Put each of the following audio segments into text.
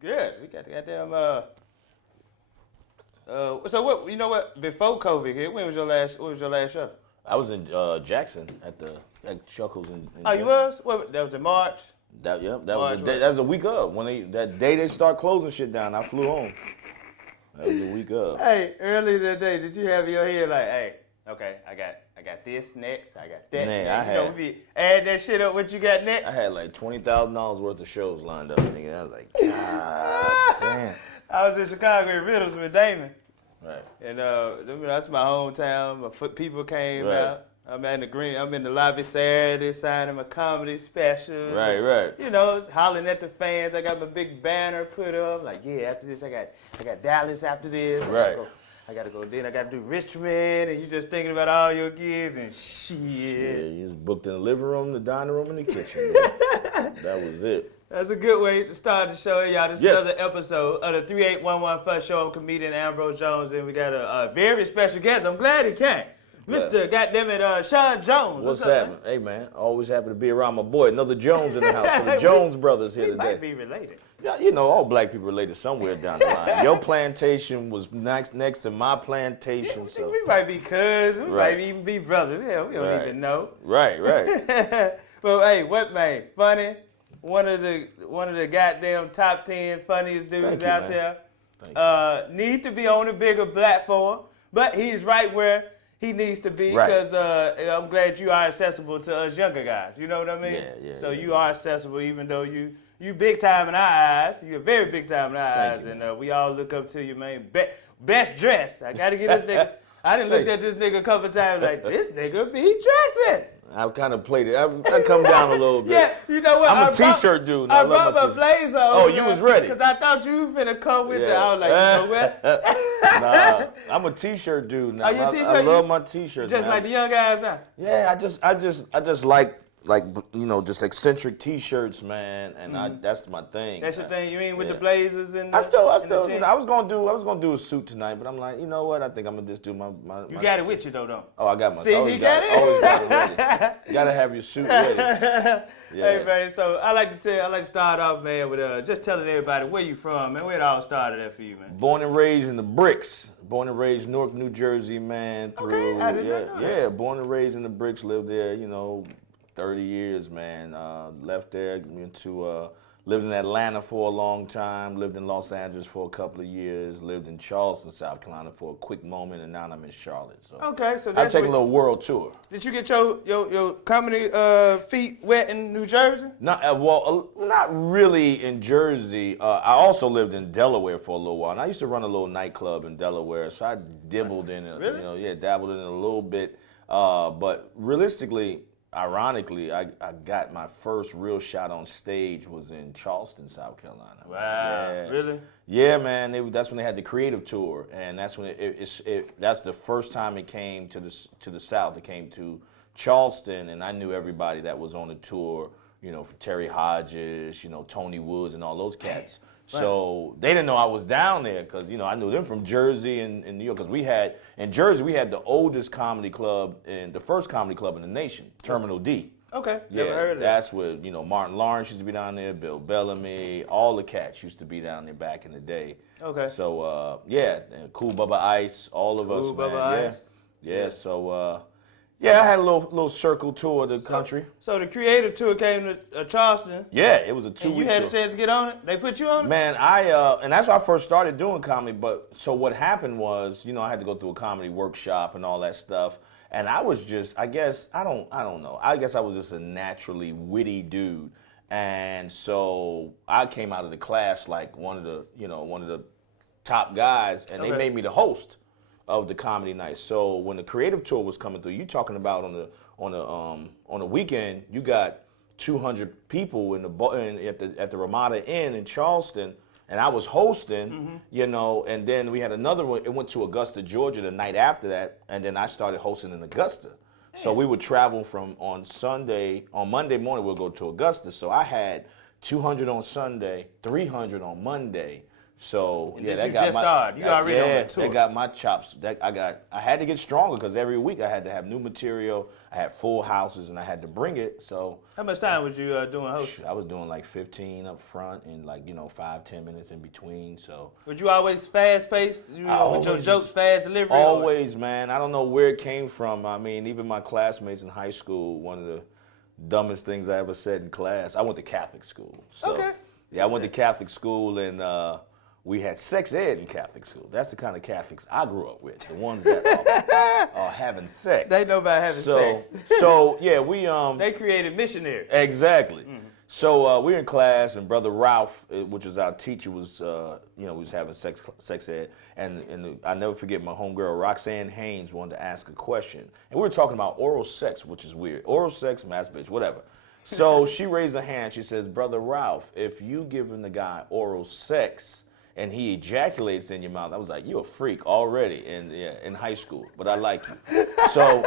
Good. We got the goddamn so what? You know what? Before COVID hit, when was your last? What was your last show? I was in Jackson at Chuckles in Oh, you was? What? That was in March. That March, was that was a week up when that day they start closing shit down. I flew home. That was a week up. Hey, earlier that day, did you have your head like, hey, okay, I got this next, I got that next. You know, we be add that shit up. What you got next? I had like $20,000 worth of shows lined up, nigga. I was like, God damn. I was in Chicago in Riddles with Damon. Right. And that's my hometown. My people came out. I'm in the lobby Saturday signing my comedy special. Right. You know, hollering at the fans. I got my big banner put up. Like, yeah, after this I got Dallas after this. Right. I gotta go then I gotta do Richmond, and you just thinking about all your gigs and shit. Yeah, you was booked in the living room, the dining room, and the kitchen. That was it. That's a good way to start the show, y'all. This is another episode of the 3811 First Show. I'm comedian Ambrose Jones, and we got a very special guest. I'm glad he came. Mr. Goddammit, Shaun Jones. What's happening? Hey, man, always happy to be around my boy. Another Jones in the house. So the Jones brothers here we today. Might be related. Yeah, you know, all black people related somewhere down the line. Your plantation was next to my plantation. So we might be cousins. We might even be brothers. Yeah, we don't even know. Right. Well, hey, what, man? Funny. One of the goddamn top 10 funniest dudes out there. Need to be on a bigger platform, but he's right where he needs to be because I'm glad you are accessible to us younger guys. You know what I mean? Yeah. So you are accessible, even though you big time in our eyes. You're very big time in our eyes, and we all look up to you, man. Best dressed. I gotta get this nigga. I done looked at this nigga a couple times like, this nigga be dressing. I've kind of played it. I come down a little bit. Yeah, you know what? I'm a t-shirt dude. I brought my blazer on. Oh, you was ready. Because I thought you finna come with it. I was like, you know what? Nah, I'm a t-shirt dude now. Are you a t-shirt? I love my t-shirts. Just like the young guys now. Yeah, I just like you know, just eccentric t-shirts, man, and that's my thing. That's your thing. You mean with the blazers and I still, you know, I was gonna do a suit tonight, but I'm like, you know what? I think I'm gonna just do my. You got it with you though. Oh, I got my. See, he got it. Always got it ready. You gotta have your suit ready. Yeah. Hey man, so I like to start off, man, with just telling everybody where you from, man. Where it all started at for you, man. Born and raised in the bricks. Born and raised Newark, New Jersey, man. Okay, I did not know that. Born and raised in the bricks. Lived there, you know. 30 years, man. Left there, lived in Atlanta for a long time, lived in Los Angeles for a couple of years, lived in Charleston, South Carolina for a quick moment, and now I'm in Charlotte. So okay, so I'm taking a little world tour. Did you get your comedy feet wet in New Jersey? Not really in Jersey. I also lived in Delaware for a little while, and I used to run a little nightclub in Delaware, so I dabbled in it. Really? Dabbled in it a little bit, but realistically. Ironically, I got my first real shot on stage was in Charleston, South Carolina. Wow, yeah. Really? Yeah, man. That's when they had the creative tour, and that's when that's the first time it came to the South. It came to Charleston, and I knew everybody that was on the tour. You know, Terry Hodges, you know, Tony Woods, and all those cats. Right. So they didn't know I was down there because, you know, I knew them from Jersey and New York because in Jersey, we had the oldest comedy club and the first comedy club in the nation, Terminal D. Okay, never heard of that. That's where, you know, Martin Lawrence used to be down there, Bill Bellamy, all the cats used to be down there back in the day. Okay. So, Cool Bubba Ice, all of us, man. Bubba Ice. Yeah, so... Yeah, I had a little circle tour of the country. So the creative tour came to Charleston. Yeah, it was a 2-week tour. And you had a chance to get on it? They put you on it? Man, and that's why I first started doing comedy. But so what happened was, you know, I had to go through a comedy workshop and all that stuff. And I was just, I guess, I don't know. I guess I was just a naturally witty dude. And so I came out of the class like one of the top guys, and they made me the host of the comedy night. So when the creative tour was coming through, you talking about on a weekend, you got 200 people at the Ramada Inn in Charleston, and I was hosting, you know, and then we had another one. It went to Augusta, Georgia the night after that, and then I started hosting in Augusta. So we would travel on Monday morning we'll go to Augusta. So I had 200 on Sunday, 300 on Monday. So and you just started. You already on the tour. They got my chops. I had to get stronger because every week I had to have new material. I had full houses and I had to bring it. So how much time was you doing hosting? I was doing like 15 up front and 5-10 minutes in between. So was you always fast paced? With your jokes, fast delivery? Always, man. I don't know where it came from. I mean, even my classmates in high school, one of the dumbest things I ever said in class. I went to Catholic school. So, okay. Yeah, I went to Catholic school and we had sex ed in Catholic school. That's the kind of Catholics I grew up with. The ones that are having sex. They know about having sex. So yeah, we they created missionaries. Exactly. Mm-hmm. So we were in class and Brother Ralph, which was our teacher, was was having sex ed, and I never forget my homegirl Roxanne Haynes wanted to ask a question, and we were talking about oral sex, which is weird. Oral sex, masturbation, whatever. So she raised her hand. She says, "Brother Ralph, if you giving the guy oral sex and he ejaculates in your mouth," I was like, "You a freak already in high school, but I like you." So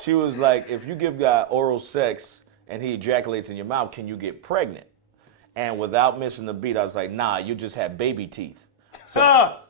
she was like, "If you give guy oral sex and he ejaculates in your mouth, can you get pregnant?" And without missing a beat, I was like, "Nah, you just have baby teeth." So,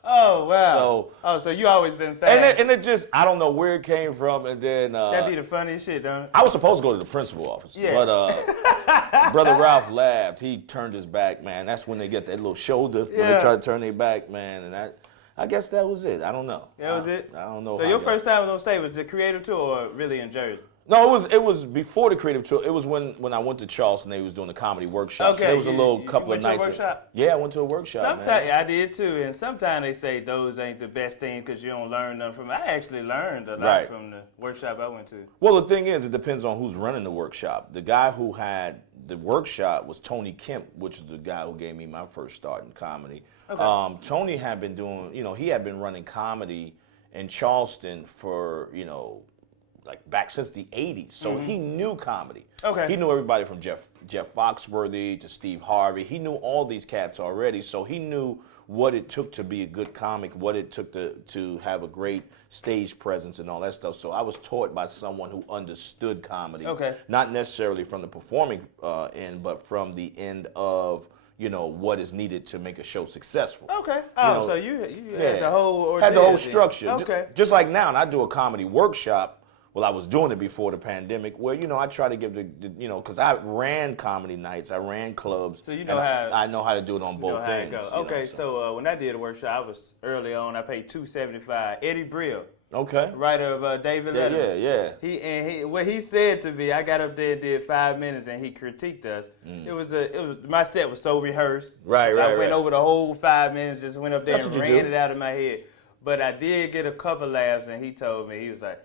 oh wow. So you always been fast. And it just, I don't know where it came from, and then that'd be the funniest shit, don't it? I was supposed to go to the principal office, but Brother Ralph laughed. He turned his back, man. That's when they get that little shoulder when they try to turn their back, man. And I guess that was it. I don't know. That was it. I don't know. So your first time on stage was the creative tour, or really in Jersey? No, it was before the creative tour. It was when I went to Charleston. They was doing the comedy workshop. Okay, so there was a little couple of nights. To a workshop? Yeah, I went to a workshop. Sometimes I did too, and sometimes they say those ain't the best thing because you don't learn nothing from it. I actually learned a lot from the workshop I went to. Well, the thing is, it depends on who's running the workshop. The guy who had the workshop was Tony Kemp, which is the guy who gave me my first start in comedy. Okay. Tony had been doing, he had been running comedy in Charleston for, like back since the 80s. So he knew comedy. Okay. He knew everybody from Jeff Foxworthy to Steve Harvey. He knew all these cats already. So he knew what it took to be a good comic, what it took to have a great stage presence and all that stuff. So I was taught by someone who understood comedy. Okay. Not necessarily from the performing end, but from the end of what is needed to make a show successful. Okay. So you had the whole ordeal. Had the whole structure. Okay. Just like now, and I do a comedy workshop. Well, I was doing it before the pandemic, where I try to give because I ran comedy nights, I ran clubs. So I know how to do it on both things. Okay, so when I did a workshop, I was early on. I paid $275. Eddie Brill. Okay. Writer of David Letterman. Yeah. What he said to me, I got up there and did 5 minutes, and he critiqued us. It was my set was so rehearsed. Right. I went over the whole 5 minutes, just went up there and ran it out of my head. But I did get a couple laughs, and he told me, he was like,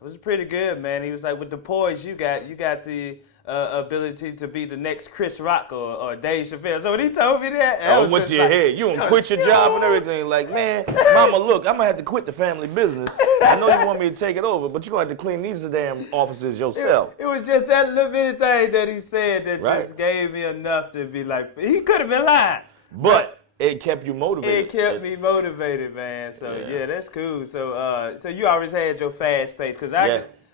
"It was pretty good, man." He was like, "With the poise you got the ability to be the next Chris Rock or Dave Chappelle." So when he told me that, I went to your head. You gonna quit your job and everything. Like, man, mama, look, I'm gonna have to quit the family business. I know you want me to take it over, but you're gonna have to clean these damn offices yourself. It was just that little bitty thing that he said that just gave me enough to be like, he could have been lying. But it kept you motivated. It kept me motivated, man. So yeah, that's cool. So so you always had your fast pace, because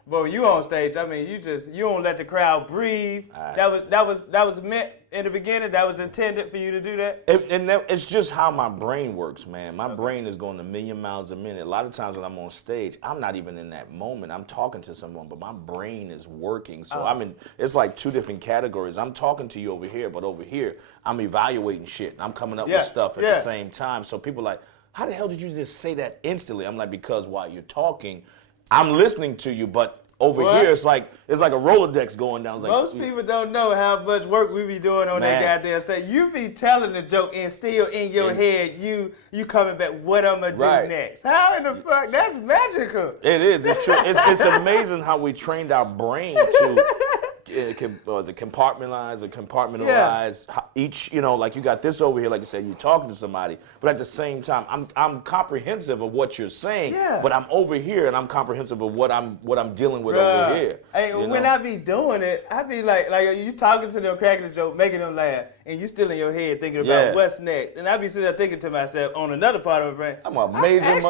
but when you on stage, I mean, you don't let the crowd breathe. That was meant in the beginning. That was intended for you to do that. It's just how my brain works, man. My brain is going a million miles a minute. A lot of times when I'm on stage, I'm not even in that moment. I'm talking to someone, but my brain is working. So it's like two different categories. I'm talking to you over here, but over here, I'm evaluating shit. I'm coming up with stuff at the same time. So people are like, "How the hell did you just say that instantly?" I'm like, because while you're talking, I'm listening to you, but over here it's like a Rolodex going down. It's like, most people don't know how much work we be doing on that goddamn stage. You be telling the joke and still in your head you coming back, what I'm gonna do next. How in the fuck? That's magical. It is. It's true. It's amazing how we trained our brain to compartmentalize or compartmentalize each, like you got this over here, like you said, you're talking to somebody, but at the same time, I'm comprehensive of what you're saying, but I'm over here and I'm comprehensive of what I'm dealing with over here. Hey, when I be doing it, I be like you talking to them, cracking a joke, making them laugh, and you still in your head thinking about what's next, and I be sitting there thinking to myself on another part of my brain, I'm amazing.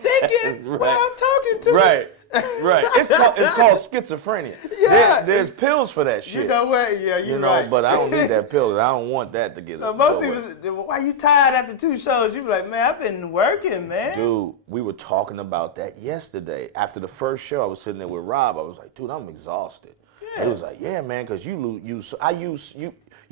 Thinking while I'm talking to Right. It's called schizophrenia. Yeah. There's pills for that shit. You know what? Yeah, you're right. But I don't need that pill. I don't want that to get. So most people, why you tired after 2 shows? You be like, man, I've been working, man. Dude, we were talking about that yesterday. After the first show, I was sitting there with Rob. I was like, dude, I'm exhausted. Yeah. He was like, yeah, man, because you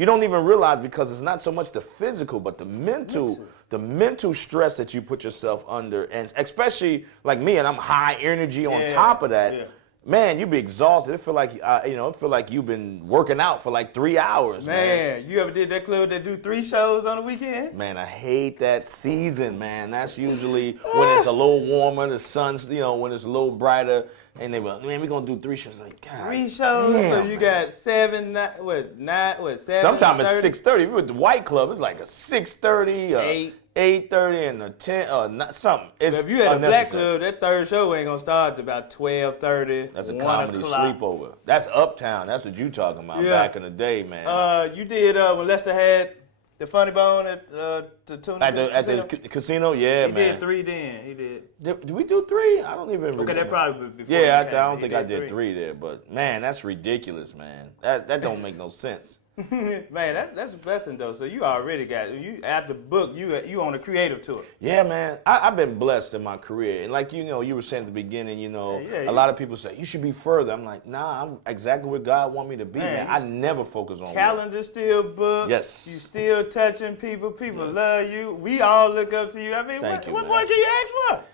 don't even realize, because it's not so much the physical, but the mental stress that you put yourself under, and especially like me, and I'm high energy on top of that. Yeah. Man, you be exhausted. It feel like you've been working out for like 3 hours. Man, you ever did that club that do 3 shows on a weekend? Man, I hate that season, man. That's usually when it's a little warmer, the sun's, when it's a little brighter, and they were, man, we're gonna do 3 shows. Like, God, 3 shows, damn, so you got 7, 7? Sometimes it's 6:30. With the White Club, it's like a 6:30, 8:30, and a 10, something. It's if you had a Black Club, that 3rd show ain't gonna start till about 12:30. That's a comedy sleepover. That's Uptown. That's what you talking about back in the day, man. You did when Lester had the Funny Bone at the Tuna at the casino. Yeah, man. He did 3 then. He did. Did we do 3? I don't even remember. Okay, that probably before. Yeah, I don't think I did 3 there, but man, that's ridiculous, man. That don't make no sense. Man, that's a blessing though. So you already got at the book. You on a creative tour. Yeah, man. I've been blessed in my career, and like you were saying at the beginning, a lot of people say you should be further. I'm like, nah, I'm exactly where God want me to be, man. I never focus on calendar work. Still booked. Yes. You still touching people. People love you. We all look up to you. I mean, what more can you ask for?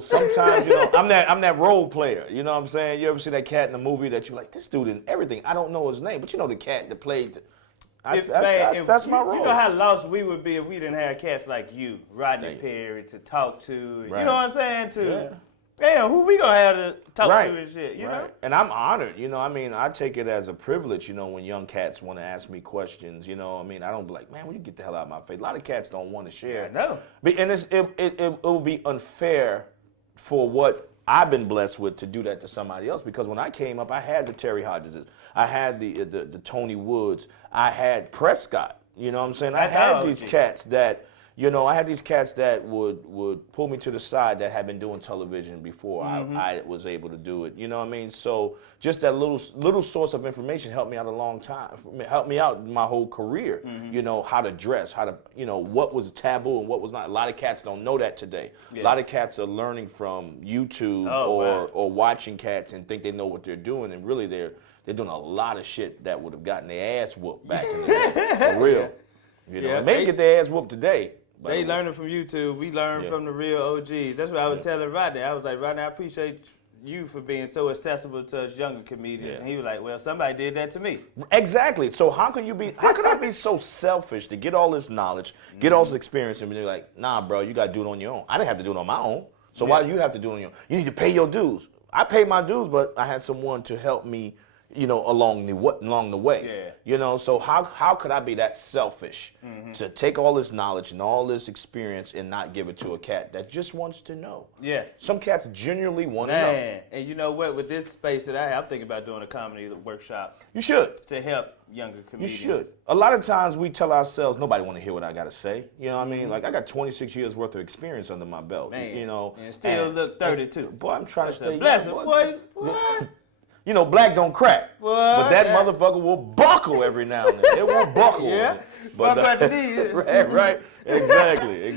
Sometimes, I'm that role player. You know what I'm saying? You ever see that cat in the movie that you're like, this dude in everything. I don't know his name, but the cat that played. That's my role. You know how lost we would be if we didn't have cats like you, Rodney Perry, to talk to. Right. You know what I'm saying? Damn, who we gonna have to talk to and shit, you know? And I'm honored, I take it as a privilege, when young cats want to ask me questions, I don't be like, man, will you get the hell out of my face? A lot of cats don't want to share. I know. And it will be unfair for what I've been blessed with to do that to somebody else, because when I came up, I had the Terry Hodgeses, I had the Tony Woods, I had Prescott, you know what I'm saying? I had these cats that... I had these cats that would pull me to the side that had been doing television before I was able to do it. You know what I mean? So just that little source of information helped me out a long time. Helped me out my whole career. How to dress, how to, what was taboo and what was not. A lot of cats don't know that today. Yeah. A lot of cats are learning from YouTube or watching cats and think they know what they're doing, and really they're doing a lot of shit that would have gotten their ass whooped back in the day. For real. Maybe get their ass whooped today. They learning from YouTube. We learn from the real OGs. That's what I was telling Rodney. I was like, Rodney, I appreciate you for being so accessible to us younger comedians. And he was like, well, somebody did that to me. Exactly. So how could I be so selfish to get all this knowledge, get all this experience, and be like, nah, bro, you got to do it on your own. I didn't have to do it on my own. So why do you have to do it on your own? You need to pay your dues. I paid my dues, but I had someone to help me, along the way. Yeah. So how could I be that selfish to take all this knowledge and all this experience and not give it to a cat that just wants to know? Yeah. Some cats genuinely want to know. And you know what? With this space that I have, I'm thinking about doing a comedy workshop. You should. To help younger comedians. You should. A lot of times we tell ourselves, nobody want to hear what I got to say. You know what I mean? Like, I got 26 years worth of experience under my belt. Man. And still look 32. Boy, I'm trying to stay blessing, boy. What? Black don't crack. What? But that motherfucker will buckle every now and then. It will buckle. But at the knees. right. Exactly.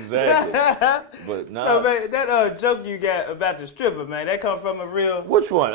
But nah. So, man, that joke you got about the stripper, man, that come from a real... Which one?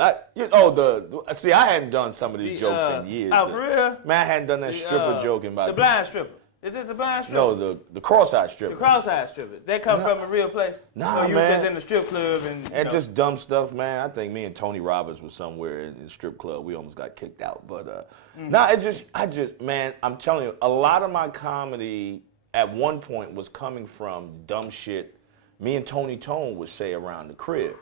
See, I hadn't done some of these jokes in years. Oh, for real? Man, I hadn't done that stripper joke in about... The blind stripper. Is it the blind stripper? No, the cross-eyed stripper. The cross-eyed stripper. That come from a real place? Nah, or you man. Just in the strip club and just dumb stuff, man. I think me and Tony Roberts was somewhere in the strip club. We almost got kicked out. But, man, I'm telling you, a lot of my comedy at one point was coming from dumb shit me and Tony Tone would say around the crib.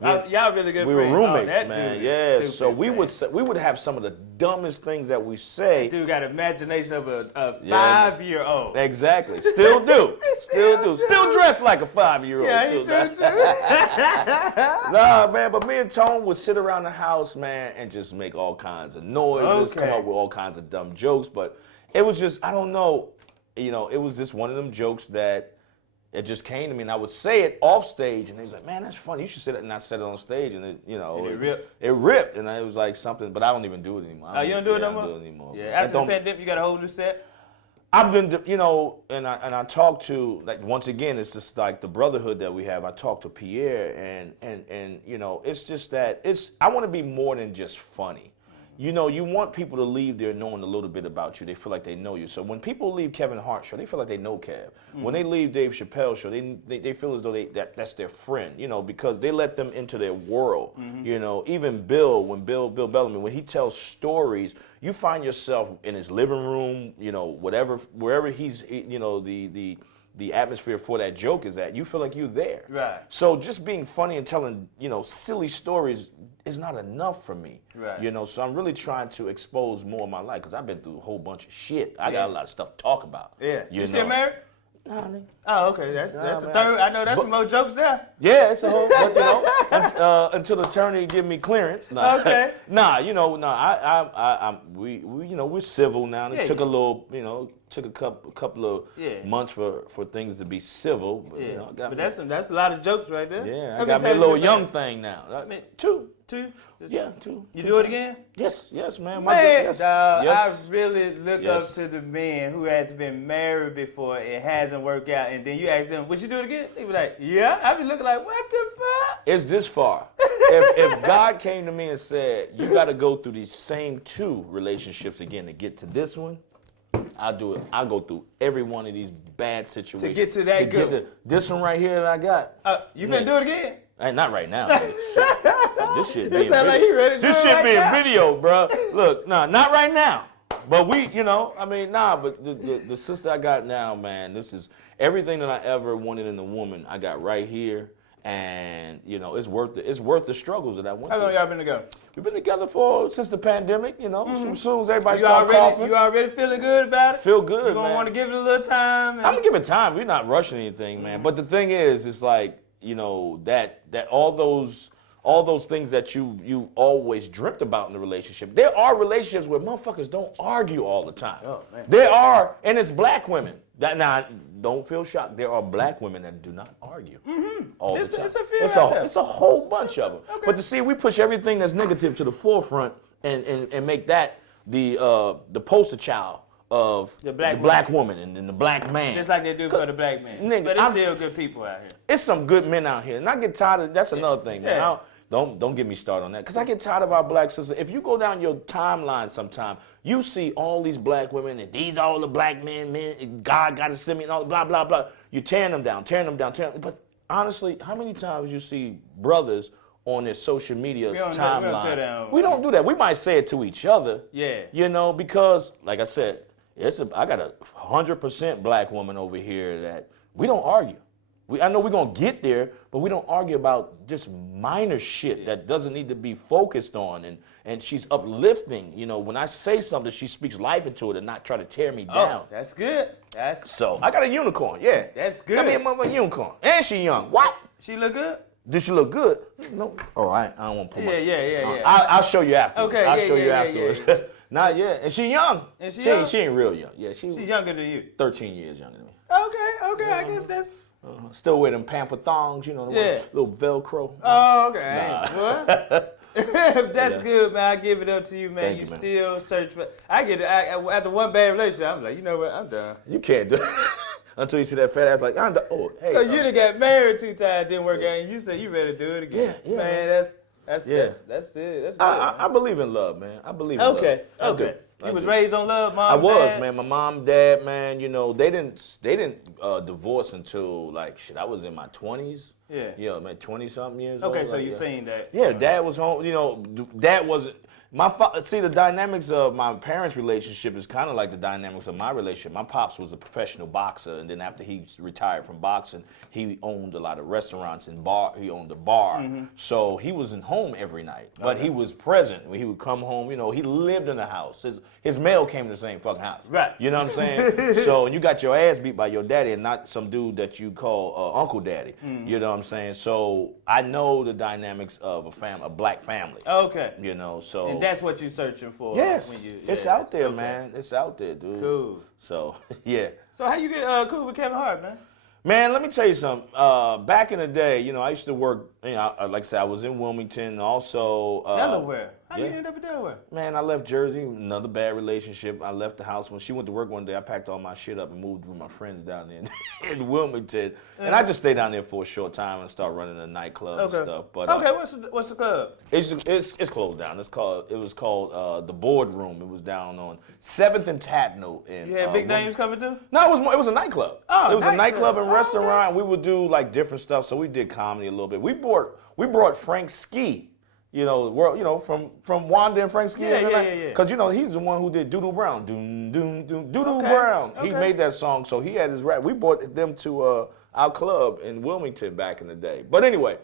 Y'all really good friends. We were roommates, that man. Dude yeah, stupid, so we would have some of the dumbest things that we say. That dude got imagination of a 5-year-old. Exactly. Still do. Still dress like a 5-year-old. Yeah, he do too. Nah, man, but me and Tone would sit around the house, man, and just make all kinds of noises, come up with all kinds of dumb jokes. But it was just, I don't know, it was just one of them jokes that It just came to me, and I would say it off stage, and he was like, "Man, that's funny. You should say that." And I said it on stage, and it ripped. It ripped, and it was like something. But I don't even do it anymore. Oh, you don't do it no more? I don't do it anymore. Yeah, after the pandemic, you got a whole new set. I've been, and I talk to, like, once again, it's just like the brotherhood that we have. I talk to Pierre, and it's just that I want to be more than just funny. You want people to leave there knowing a little bit about you. They feel like they know you. So when people leave Kevin Hart's show, they feel like they know Kev. When they leave Dave Chappelle's show, they feel as though that's their friend, because they let them into their world. Even Bill, Bill Bellamy, when he tells stories, you find yourself in his living room, wherever he's, the atmosphere for that joke is at, you feel like you're there. Right. So just being funny and telling, silly stories is not enough for me. Right. So I'm really trying to expose more of my life because I've been through a whole bunch of shit. I got a lot of stuff to talk about. Yeah. You still married? Nah, nigga. Oh, okay. That's the third. I know that's some more jokes there. Yeah, it's a whole, but, until the attorney give me clearance. Nah. Okay. We're civil now. It took a little, took a couple of months for things to be civil. But, that's a lot of jokes right there. Yeah, I got me a little young thing now. Two. Yeah, two. You do it again? Yes, man. Yes. I really look up to the men who has been married before, it hasn't worked out, and then you ask them, would you do it again? They be like, yeah. I be looking like, what the fuck? It's this far. if God came to me and said, you got to go through these same two relationships again to get to this one, I'll do it. I'll go through every one of these bad situations. To get to that good. Get to this one right here that I got. You finna do it again? Not right now. This shit being like he ready to this do shit right being now. video, bro. Look, not right now. But but the sister I got now, man, this is everything that I ever wanted in a woman, I got right here. And it's worth it. It's worth the struggles that I went through. How long y'all been together? We've been together since the pandemic. As soon as everybody started coughing. You already feeling good about it? Feel good, You gonna want to give it a little time? I'm gonna give it time. We're not rushing anything, man. But the thing is, it's like that all those things that you always dreamt about in the relationship. There are relationships where motherfuckers don't argue all the time. Oh, man. There are, and it's black women. Now, don't feel shocked. There are black women that do not argue all the time. It's a whole bunch of them. Okay. But to see, we push everything that's negative to the forefront and make that the poster child of the black woman and the black man. Just like they do for the black man. Nigga, but it's still good people out here. It's some good men out here. And I get tired of, that's another thing, man. Yeah. Don't get me started on that. Because I get tired of our black sisters. If you go down your timeline sometime, you see all these black women and these all the black men, God got to send me and all blah, blah, blah. You're tearing them down. But honestly, how many times you see brothers on their social media timeline? We don't do that. We might say it to each other. Yeah. Because, like I said, I got a 100% black woman over here that we don't argue. I know we're going to get there, but we don't argue about just minor shit that doesn't need to be focused on. And she's uplifting. When I say something, she speaks life into it and not try to tear me down. That's good. So I got a unicorn, yeah. That's good. Got me a motherfucking unicorn. And she young. What? She look good? Did she look good? No. Oh, I don't want to put my... Yeah. I'll show you afterwards. Okay, I'll show you afterwards. Yeah. Not yet. And she young. And she young? She ain't real young. Yeah, she's younger than you. 13 years younger than me. Okay. I guess that's... Still with them pamper thongs, the little Velcro. Oh, okay. That's good, man. I give it up to you, man. Thank you, man. Still search for... I get it. After one bad relationship, I'm like, you know what? I'm done. You can't do it. Until you see that fat ass like, I'm done. Oh, hey. So you done got married 2 times, didn't work out, and you said you ready to do it again. Yeah, man. That's it. That's good. I believe in love, man. I believe in love. Okay. You was raised on love, mom. I was, dad? man. My mom, dad, man. They didn't divorce until I was in my 20s. Yeah. Man, 20-something years. Okay, old, so you seen that? Yeah, dad was home. Dad wasn't. See, the dynamics of my parents' relationship is kind of like the dynamics of my relationship. My pops was a professional boxer, and then after he retired from boxing, he owned a lot of restaurants and bar. He owned a bar, so he wasn't home every night, but he was present. When he would come home, he lived in the house. His mail came to the same fucking house. Right. You know what I'm saying? So you got your ass beat by your daddy, and not some dude that you call Uncle Daddy. You know what I'm saying? So I know the dynamics of a black family. Okay. So. And that's what you're searching for. Yes, it's out there, man. It's out there, dude. Cool. So, yeah. So how you get cool with Kevin Hart, man? Man, let me tell you something. Back in the day, I used to work, like I said, I was in Wilmington. Also, Delaware. How you end up in Delaware? Man, I left Jersey, another bad relationship. I left the house. When she went to work one day, I packed all my shit up and moved with my friends down there in Wilmington. And I just stayed down there for a short time and started running a nightclub and stuff. But what's the club? It's closed down. It was called the Boardroom. It was down on 7th and Tatnall. You had big names coming through? No, it was a nightclub. Oh, it was a nightclub and restaurant. Okay. We would do like different stuff. So we did comedy a little bit. We brought Frank Ski. From Wanda and Frank Ski. Yeah. Because, he's the one who did Doodoo Brown. Doodoo Brown. He made that song, so he had his rap. We brought them to our club in Wilmington back in the day. But anyway,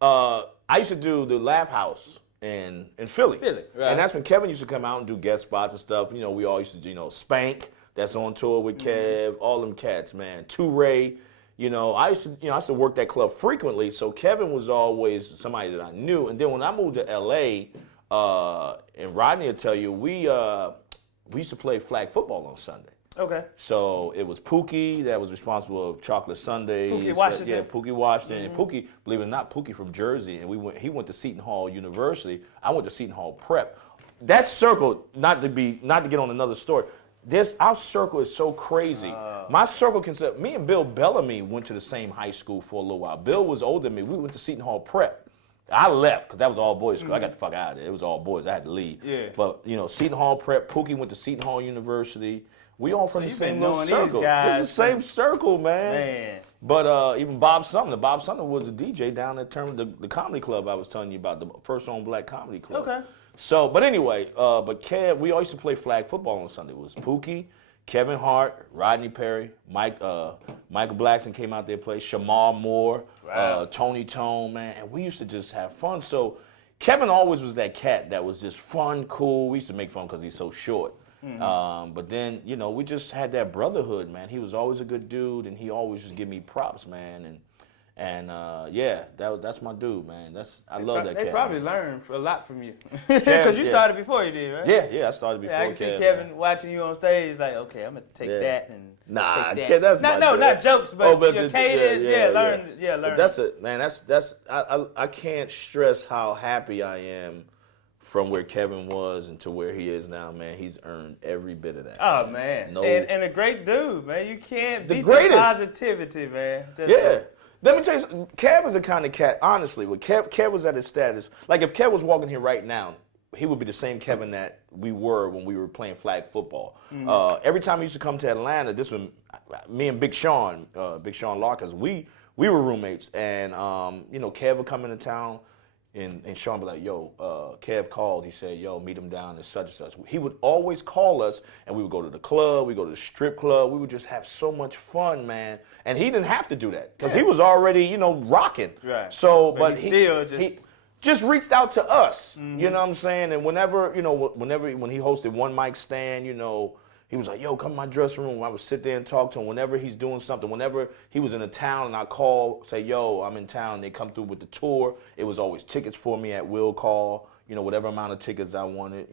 I used to do the Laugh House in Philly. Right. And that's when Kevin used to come out and do guest spots and stuff. We all used to do, Spank, that's on tour with Kev, all them cats, man. Two-Ray. I used to work that club frequently, so Kevin was always somebody that I knew. And then when I moved to L.A., and Rodney will tell you, we used to play flag football on Sunday. Okay. So it was Pookie that was responsible for Chocolate Sunday. Pookie Washington. Yeah, Pookie Washington. And Pookie, believe it or not, Pookie from Jersey, and he went to Seton Hall University. I went to Seton Hall Prep. That circle, not to get on another story. Our circle is so crazy. My circle consists. Me and Bill Bellamy went to the same high school for a little while. Bill was older than me. We went to Seton Hall Prep. I left because that was all boys school. I got the fuck out of there. It was all boys. I had to leave. Yeah. But Seton Hall Prep. Pookie went to Seton Hall University. We all from the same little these circle. guys This is the same circle, man. Man. But even Bob Sumner. Bob Sumner was a DJ down at the comedy club I was telling you about, the first on black comedy club. Okay. So, but anyway, Kev, we all used to play flag football on Sunday. It was Pookie, Kevin Hart, Rodney Perry, Michael Blackson came out there to play, Shamar Moore, Tony Tone, man, and we used to just have fun. So Kevin always was that cat that was just fun, cool. We used to make fun because he's so short. But then, we just had that brotherhood, man. He was always a good dude, and he always just give me props, man. And that's my dude, man. I love that cat. They probably learned a lot from you. Because you started before he did, right? Yeah, I started before Kev. I can see Kevin watching you on stage like, okay, I'm going to take that and Nah, take Kev, that's No, not jokes, but your cadence, learn. But that's it, man. I can't stress how happy I am from where Kevin was and to where he is now, man. He's earned every bit of that. Oh, man. And a great dude, man. You can't beat the positivity, man. Let me tell you something. Kev is the kind of cat, honestly, when Kev was at his status, like if Kev was walking here right now, he would be the same Kevin that we were when we were playing flag football. Every time he used to come to Atlanta, this was me and Big Sean Larkins, we were roommates. And, Kev would come into town, and Sean would be like, yo, Kev called. He said, yo, meet him down at such and such. He would always call us, and we would go to the club. We go to the strip club. We would just have so much fun, man. And he didn't have to do that because he was already, rocking. Right. So, but he just reached out to us. You know what I'm saying? And when he hosted One Mic Stand, he was like, yo, come to my dressing room. I would sit there and talk to him whenever he's doing something. Whenever he was in a town and I call, say, yo, I'm in town. They come through with the tour. It was always tickets for me at will call, whatever amount of tickets I wanted.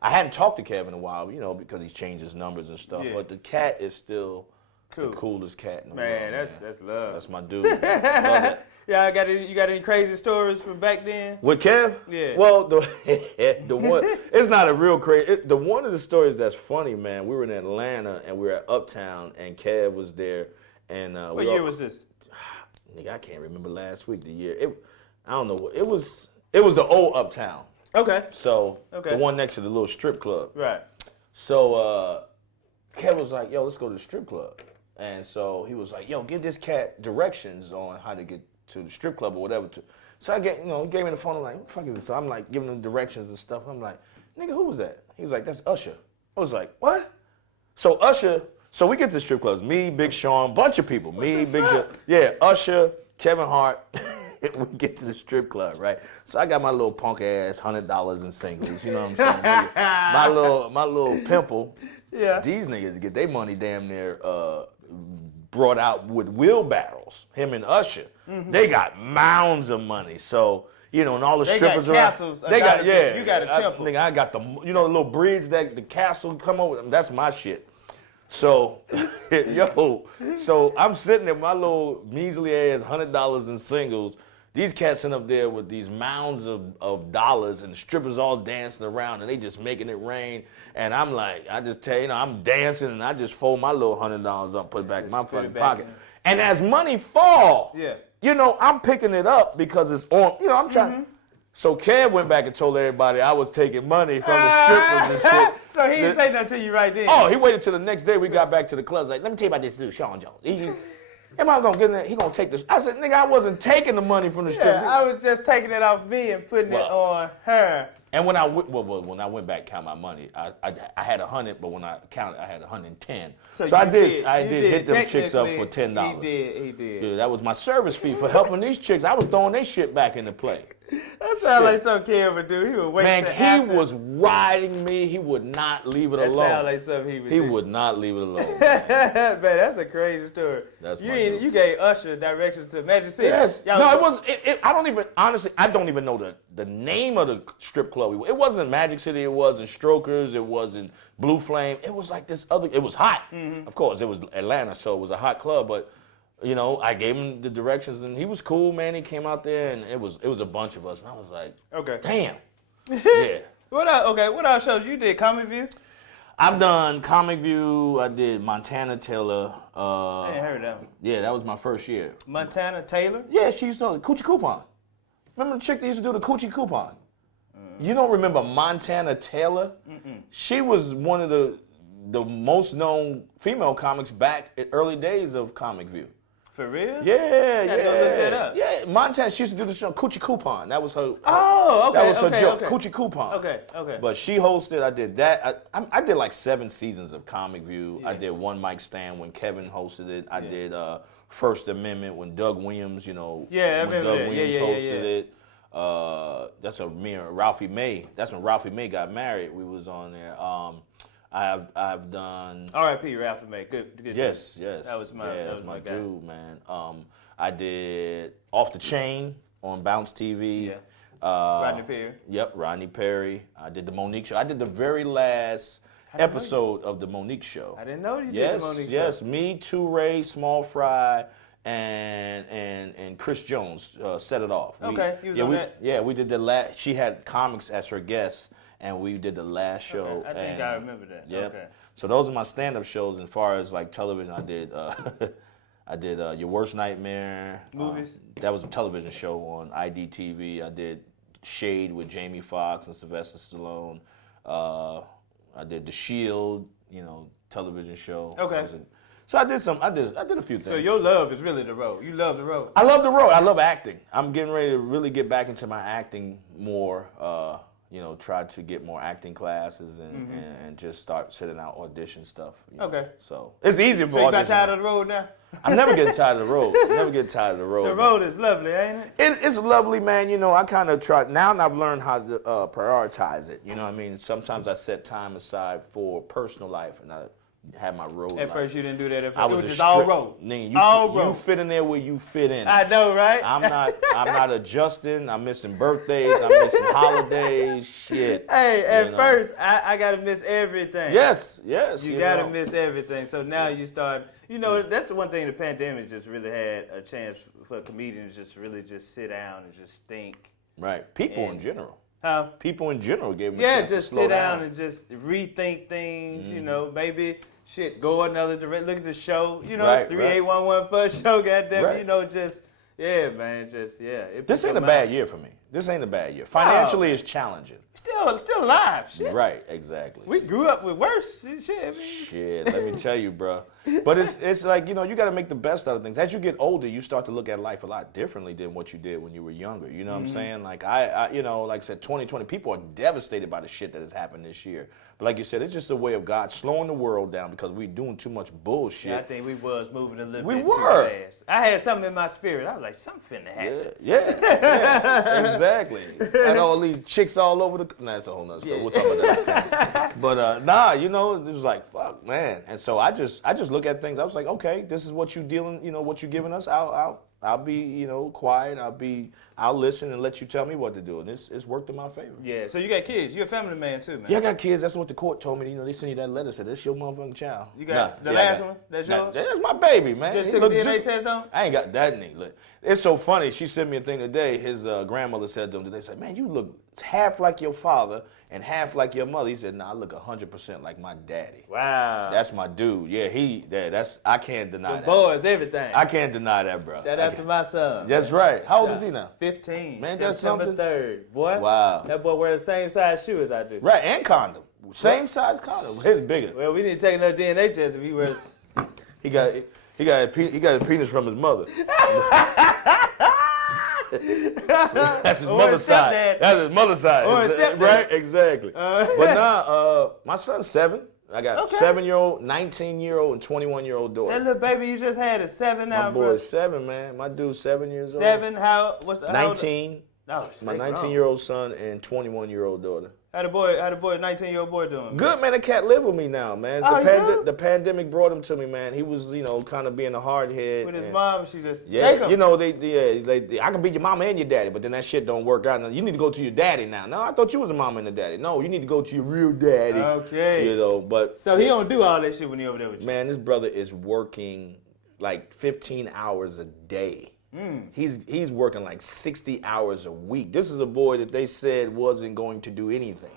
I hadn't talked to Kevin in a while, because he's changed his numbers and stuff. Yeah. But the cat is still the coolest cat in the world. Man, that's love. That's my dude. Love it. Yeah, you got any crazy stories from back then? With Kev? Yeah. Well, the one, it's not a real crazy. One of the stories that's funny, man. We were in Atlanta and we were at Uptown and Kev was there. And what year was this? Nigga, I can't remember last week. The year. I don't know. It was the old Uptown. Okay. So the one next to the little strip club. Right. So Kev was like, yo, let's go to the strip club. And so he was like, yo, give this cat directions on how to get to the strip club or whatever. So I gave me the phone. I'm like, what the fuck is this? So I'm like giving him directions and stuff. I'm like, nigga, who was that? He was like, that's Usher. I was like, what? So Usher, so we get to the strip clubs. Me, Big Sean, bunch of people. Big Sean. Yeah, Usher, Kevin Hart. We get to the strip club, right? So I got my little punk ass $100 in singles. You know what I'm saying? my little pimple. Yeah. These niggas get their money damn near brought out with wheelbarrows, him and Usher. They got mounds of money. So, and all the strippers got castles. They got, you got a temple. I got the little bridge that the castle come over. That's my shit. So, so I'm sitting there, my little measly ass $100 in singles. These cats sitting up there with these mounds of dollars, and the strippers all dancing around, and they just making it rain. And I'm like, I just tell you, I'm dancing, and I just fold my little $100 up, put it back in my fucking pocket. And as money fall, I'm picking it up because it's on. I'm trying. So Kev went back and told everybody I was taking money from the strippers and shit. So he didn't say nothing to you right then. Oh, he waited till the next day. We got back to the club. Like, let me tell you about this dude, Shaun Jones. Am I gonna get in there? He gonna take this? I said, nigga, I wasn't taking the money from the strippers. Yeah, I was just taking it off me and putting it on her. And when I went back to count my money, I had 100, but when I counted, I had 110. So I did hit them chicks up for $10. He did. Yeah, that was my service fee for helping these chicks. I was throwing their shit back into play. That sounds like something Kev would do. He would wait. Man, he was riding me. He would not leave it alone. That sounds like something he would do. He would not leave it alone. Man, that's a crazy story. That's you gave Usher directions to Magic City. Yes. No, it was. I don't even honestly. I don't even know the name of the strip club. It wasn't Magic City. It wasn't Strokers. It wasn't Blue Flame. It was like this other. It was hot. Mm-hmm. Of course, it was Atlanta, so it was a hot club. But I gave him the directions, and he was cool, man. He came out there, and it was a bunch of us, and I was like, okay, damn, yeah. What else shows you did? Comic View. I've done Comic View. I did Montana Taylor. I ain't heard that one. Yeah, that was my first year. Montana Taylor? Yeah, she used to do the Coochie Coupon. Remember the chick that used to do the Coochie Coupon? You don't remember Montana Taylor? Mm-mm. She was one of the most known female comics back in early days of Comic View. For real? Yeah. Gotta go look that up. Yeah, Montana, she used to do the show Coochie Coupon. That was her. Oh, okay. That was her joke, okay. Coochie Coupon. Okay. But she hosted, I did that. I did like 7 seasons of Comic View. Yeah. I did One Mic Stand when Kevin hosted it. I did First Amendment when Doug Williams, when Doug Williams hosted it. That's when me and Ralphie May. That's when Ralphie May got married. We was on there. I've done. R.I.P. Ralphie May. Good. Yes. That was my guy. Dude, man. I did Off the Chain on Bounce TV. Yeah. Rodney Perry. Yep, Rodney Perry. I did the Monique Show. I did the very last episode of the Monique Show. I didn't know you did the Monique Show. Yes, me, Ray, Small Fry, and Chris Jones set it off. Okay, he was on that. Yeah, we did the last. She had comics as her guest, and we did the last show. Okay. I think I remember that. Yep. Okay. So those are my stand-up shows. As far as like television, I did Your Worst Nightmare. Movies? That was a television show on IDTV. I did Shade with Jamie Foxx and Sylvester Stallone. I did The Shield, television show. Okay. So I did a few things. So your love is really the road. You love the road. I love the road. I love acting. I'm getting ready to really get back into my acting more. Try to get more acting classes and just start sitting out audition stuff. Okay. So it's easy for So you're not tired of the road now? I'm never getting tired of the road. The road is lovely, ain't it? It's lovely, man. I kind of try. Now I've learned how to prioritize it. You know what I mean? Sometimes I set time aside for personal life, and I have my road. At first you didn't do that. I was just all road. You fit in there where you fit in. I know, right? I'm not adjusting. I'm missing birthdays. I'm missing holidays. Shit. Hey, at first I gotta miss everything. Yes. You gotta miss everything. So now you start. That's one thing. The pandemic just really had a chance for comedians just to really just sit down and just think. Right. People in general. Huh? People in general gave me a chance just to slow sit down and just rethink things. Maybe. Shit, go another direction. Look at the show, 3811 First Show, goddamn, right. Man, This ain't a bad year for me. This ain't a bad year. Financially, it's challenging. Still alive, shit. Right, exactly. We grew up with worse shit. Let me tell you, bro. But it's like, you got to make the best out of things. As you get older, you start to look at life a lot differently than what you did when you were younger. You know what I'm saying? Like I like I said, 2020, people are devastated by the shit that has happened this year. But like you said, it's just a way of God slowing the world down because we're doing too much bullshit. Yeah, I think we was moving a little bit too fast. I had something in my spirit. I was like, something finna happen. Yeah. exactly. And all these chicks all over the. Nah, that's a whole nother story. We'll talk about that. But nah, you know, it was like fuck, man. And so I just look at things. I was like, okay, this is what you dealing. You know, what you giving us. I'll be, you know, quiet. I'll listen and let you tell me what to do. And it's worked in my favor. Yeah. So you got kids. You're a family man too, man. Yeah, I got kids. That's what the court told me. You know, they send you that letter. Said, "This your motherfucking child." You got the last one? That's yours? That's my baby, man. Just took a DNA test on? I ain't got that neat. Look, it's so funny. She sent me a thing today. His grandmother said to him, they said, man, you look half like your father and half like your mother. He said, nah, I look 100% like my daddy. Wow. That's my dude. Yeah, that's I can't deny that. Boys, everything. I can't deny that, bro. Shout out to my son. That's right. How old is he now? 15. Man, that's September something. 3rd. Boy. Wow. That boy wears the same size shoe as I do. Right, and condom. Same size condom. His bigger. Well, we need to take another DNA test if he wears. He got a penis from his mother. That's his mother's side. That's his mother's side. Right? Exactly. But nah, my son's 7. I got 7-year-old, 19-year-old, and 21-year-old daughter. That little baby you just had is 7 now, My boy's 7, man. My dude's 7 years old. 7? What's 19. Oh, my 19-year-old son and 21-year-old daughter. How the boy, 19-year-old boy doing? Man? Good, man. The cat live with me now, man. The pandemic brought him to me, man. He was, you know, kind of being a hard head. With his mom, she just take him. You know, I can be your mama and your daddy, but then that shit don't work out. Now, you need to go to your daddy now. No, I thought you was a mama and a daddy. No, you need to go to your real daddy. Okay. You know, but so he don't do all that shit when he over there with you. Man, this brother is working like 15 hours a day. He's working like 60 hours a week. This is a boy that they said wasn't going to do anything.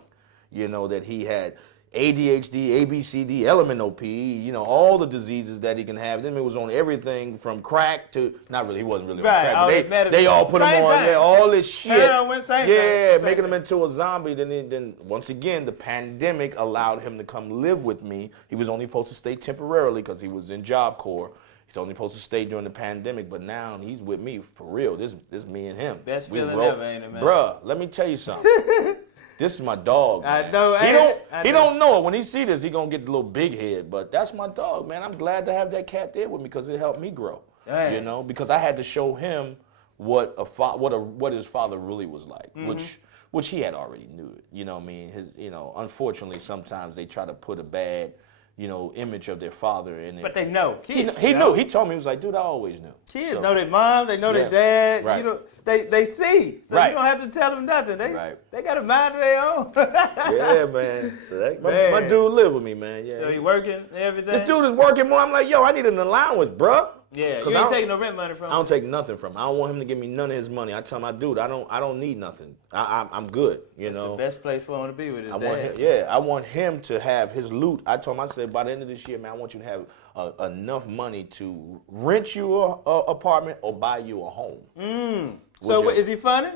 You know, that he had ADHD, ABCD, LMNOP, you know, all the diseases that he can have. Then it was on everything from crack to, not really, he wasn't really on crack, but they all put him on, all this shit. Making him into a zombie. Then once again, the pandemic allowed him to come live with me. He was only supposed to stay temporarily because he was in Job Corps. He's only supposed to stay during the pandemic, but now he's with me for real. This me and him. Best feeling ever, ain't it, man? Bruh, let me tell you something. This is my dog, man. I know. He don't know it. When he see this, he gonna get the little big head. But that's my dog, man. I'm glad to have that cat there with me because it helped me grow. Dang. You know, because I had to show him what his father really was like, which he had already knew it. You know what I mean? Unfortunately, sometimes they try to put a bad, image of their father in it. But they know. Kids, he knew. He told me, he was like, dude, I always knew. Kids know their mom, they know their dad. Right. They see. So you don't have to tell them nothing. They got a mind of their own. Yeah, man. So my dude live with me, man. Yeah. So he working and everything? This dude is working more. I'm like, yo, I need an allowance, bruh. Yeah, you ain't taking no rent money from him. I don't take nothing from him. I don't want him to give me none of his money. I tell my dude, I don't need nothing. I'm good, That's the best place for him to be with his dad. I want him to have his loot. I told him, I said, by the end of this year, man, I want you to have enough money to rent you a apartment or buy you a home. So is he funny?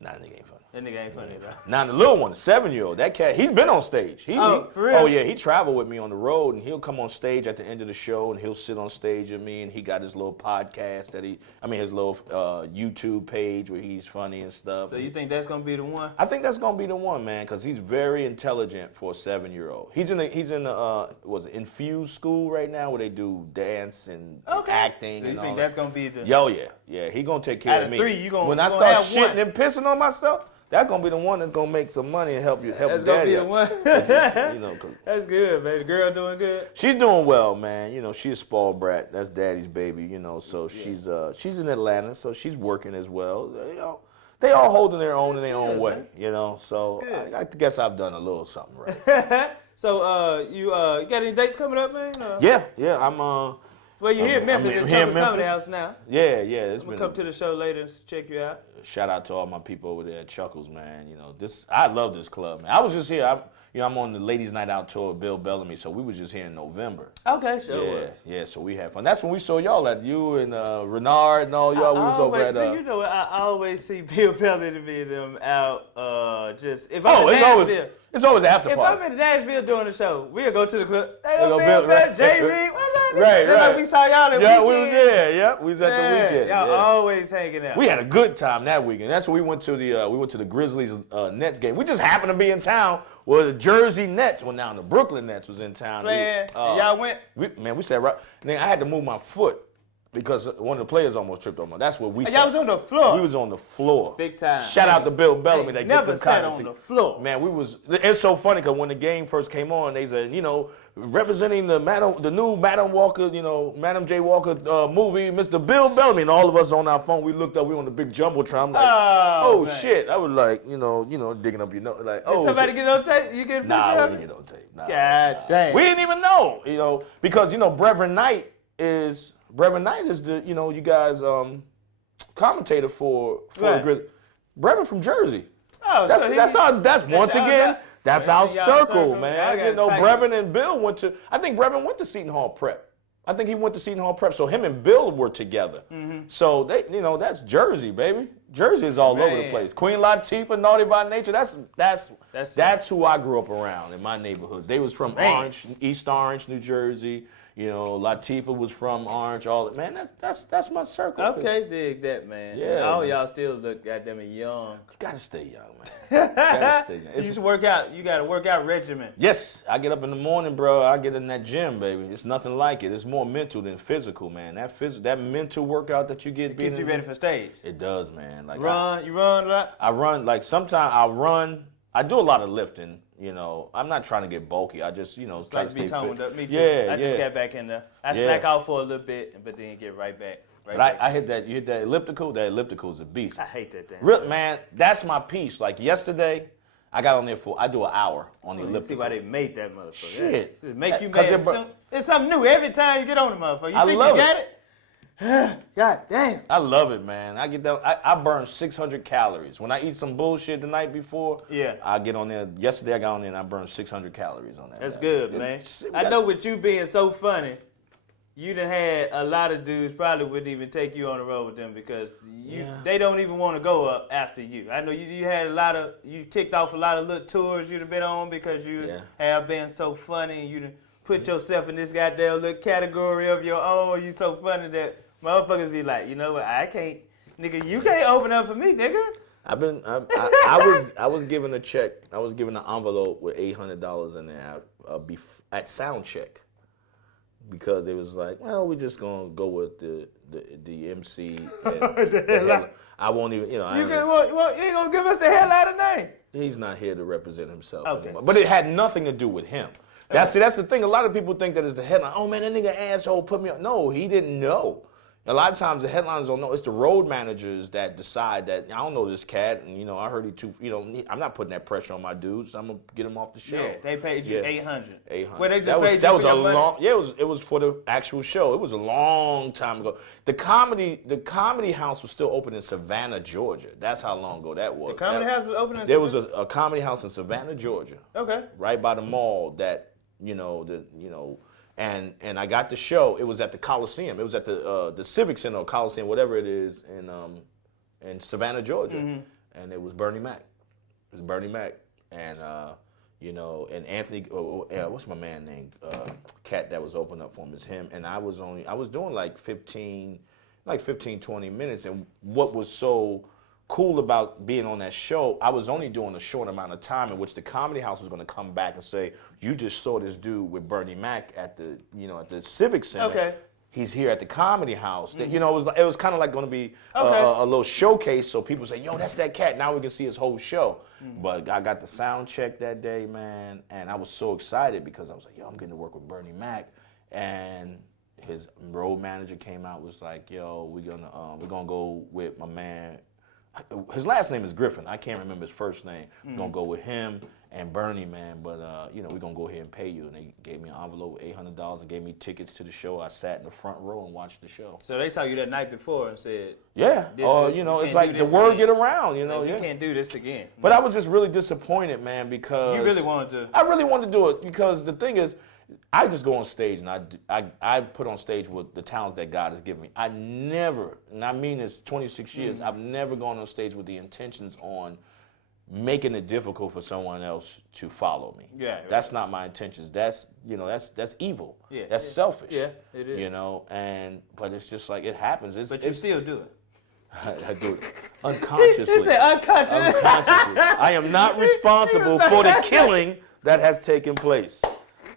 Nah, that nigga ain't funny. That nigga ain't funny, bro. Now the little one, the 7-year-old, that cat, he's been on stage. For real? Oh yeah, he traveled with me on the road, and he'll come on stage at the end of the show, and he'll sit on stage with me, and he got his little podcast his little YouTube page where he's funny and stuff. So you think that's gonna be the one? I think that's gonna be the one, man, because he's very intelligent for a 7-year-old. He's in the infused school right now where they do dance and acting. So you think that's gonna be the? Yeah, he gonna take care of me. Out of 3, when I start shitting and pissing on myself, that's gonna be the one that's gonna make some money and help daddy. That's gonna be the one. That's good, man. The girl doing good. She's doing well, man. She's a spoiled brat. That's daddy's baby. So she's in Atlanta, so she's working as well. They all holding their own in their own way. So I guess I've done a little something right. So you got any dates coming up, man? Yeah. I'm Well, you're here in Memphis at Chuckles Comedy House now. Yeah. I'm gonna come to the show later and check you out. Shout out to all my people over there at Chuckles, man. I love this club, man. I was just here. I'm on the Ladies Night Out tour with Bill Bellamy, so we was just here in November. Okay, sure. Yeah. So we had fun. That's when we saw y'all at you and Renard and all y'all. We was over at. I always see Bill Bellamy and them out. Just if I'm in Nashville. It's always after party. If I'm in Nashville doing the show, we'll go to the club. Hey, Bill, Jay Reed, what's up? Right. Like we saw y'all that weekend. We was at the weekend. Y'all always hanging out. We had a good time that weekend. That's when we went to the Grizzlies Nets game. We just happened to be in town where the Jersey Nets were now. The Brooklyn Nets was in town. Flair, y'all went? We sat right. And then I had to move my foot. Because one of the players almost tripped on me. That's what we said. Y'all was on the floor. We was on the floor. Big time. Shout out to Bill Bellamy. Hey, that never get them sat on the floor. Man, it's so funny because when the game first came on, they said, representing the new Madam Walker, Madam J. Walker movie, Mr. Bill Bellamy. And all of us on our phone, we looked up, we were on the big jumbotron. I'm like, shit. I was like, digging up your nose. Like, Did somebody get on tape? You get a picture of it? We didn't get on tape. Nah, God damn. We didn't even know, because, Reverend Knight is the, you guys, commentator for the Grizzlies. Brevin from Jersey. Oh, That's our circle, man. Brevin and Bill I think Brevin went to Seton Hall Prep. I think he went to Seton Hall Prep. So him and Bill were together. Mm-hmm. So that's Jersey, baby. Jersey is all over the place. Queen Latifah, Naughty by Nature. That's who I grew up around in my neighborhoods. They was from East Orange, New Jersey. Latifah was from Orange. That's my circle. Okay, dig that, man. Yeah, all y'all still look goddamn young. You gotta stay young, man. Gotta stay young. You used to work out. You got a workout regimen. Yes, I get up in the morning, bro. I get in that gym, baby. It's nothing like it. It's more mental than physical, man. That mental workout that you get, keeps you ready for stage. It does, man. Like you run a lot. I run. Like sometimes I run. I do a lot of lifting. I'm not trying to get bulky. I just, try to stay toned fit. up. Me too. Yeah, I just got back in there. I slack off for a little bit, but then get right back. I hit that. You hit that elliptical. That elliptical is a beast. I hate that thing. Man, that's my piece. Like yesterday, I got on there I do an hour on the elliptical. See why they made that motherfucker. Shit. It make you mad. It's something new every time you get on the motherfucker. You think you got it? God damn. I love it, man. I get down. I burn 600 calories. When I eat some bullshit the night before, I get on there. Yesterday I got on there and I burned 600 calories on that. That's good, man. I know with you being so funny, you done had a lot of dudes probably wouldn't even take you on the road with them because they don't even want to go up after you. I know you had you ticked off a lot of little tours you'd have been on because you have been so funny and you done put yourself in this goddamn little category of your own. You so funny that motherfuckers be like, you know what? I can't, nigga. You can't open up for me, nigga. I was given a check. I was given an envelope with $800 in there at sound check because it was like, well, we're just gonna go with the MC. And I won't even, you ain't gonna give us the headliner name. He's not here to represent himself anymore. But it had nothing to do with him. That's the thing. A lot of people think that it's the headline. Oh man, that nigga asshole put me on. No, he didn't know. A lot of times the headliners don't know. It's the road managers that decide that I don't know this cat, and I heard he too. I'm not putting that pressure on my dudes. So I'm gonna get him off the show. Yeah, they paid you $800. $800. Well, they just paid you for your money? It was for the actual show. It was a long time ago. The comedy house was still open in Savannah, Georgia. That's how long ago that was. The comedy house was open in There was a comedy house in Savannah, Georgia. Okay. Right by the mall that and I got the show. It was at the Coliseum. It was at the Civic Center or Coliseum, whatever it is, in Savannah, Georgia. Mm-hmm. And it was Bernie Mac. It was Bernie Mac, and and Anthony. What's my man named? Cat that was open up for him is him. And I was doing like 15, 20 minutes. And what was so cool about being on that show, I was only doing a short amount of time in which the comedy house was going to come back and say, you just saw this dude with Bernie Mac at the Civic Center. Okay. He's here at the comedy house. Mm-hmm. It was kind of like going to be a little showcase so people say, yo, that's that cat. Now we can see his whole show. Mm-hmm. But I got the sound check that day, man, and I was so excited because I was like, yo, I'm getting to work with Bernie Mac. And his road manager came out, was like, yo, we're gonna go with my man. His last name is Griffin. I can't remember his first name. We're going to go with him and Bernie, man. But, we're going to go ahead and pay you. And they gave me an envelope, $800, and gave me tickets to the show. I sat in the front row and watched the show. So they saw you that night before and said, yeah. It's like the word get around, You can't do this again. But I was just really disappointed, man, because. You really wanted to. I really wanted to do it because the thing is, I just go on stage and I put on stage with the talents that God has given me. I never, and I mean this 26 years, I've never gone on stage with the intentions on making it difficult for someone else to follow me. Yeah, right. That's not my intentions. That's evil. Yeah, that's selfish. Yeah, it is. But it's just like it happens. But you still do it. I do it unconsciously. He said unconsciously. I am not responsible for the killing that has taken place.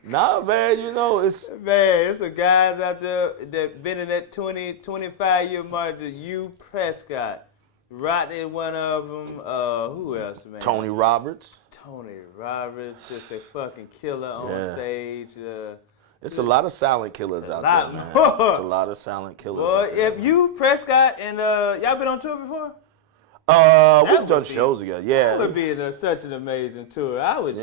Nah, man, you know, it's some guys out there that been in that 20, 25-year mark. The U Prescott, Rodney, one of them. Who else, man? Tony Roberts. Tony Roberts, just a fucking killer on stage. It's a lot of silent killers out there, man. More. It's a lot of silent killers. Boy, out there, if you Prescott and y'all been on tour before? We've done shows together. Yeah, That would be such an amazing tour. I would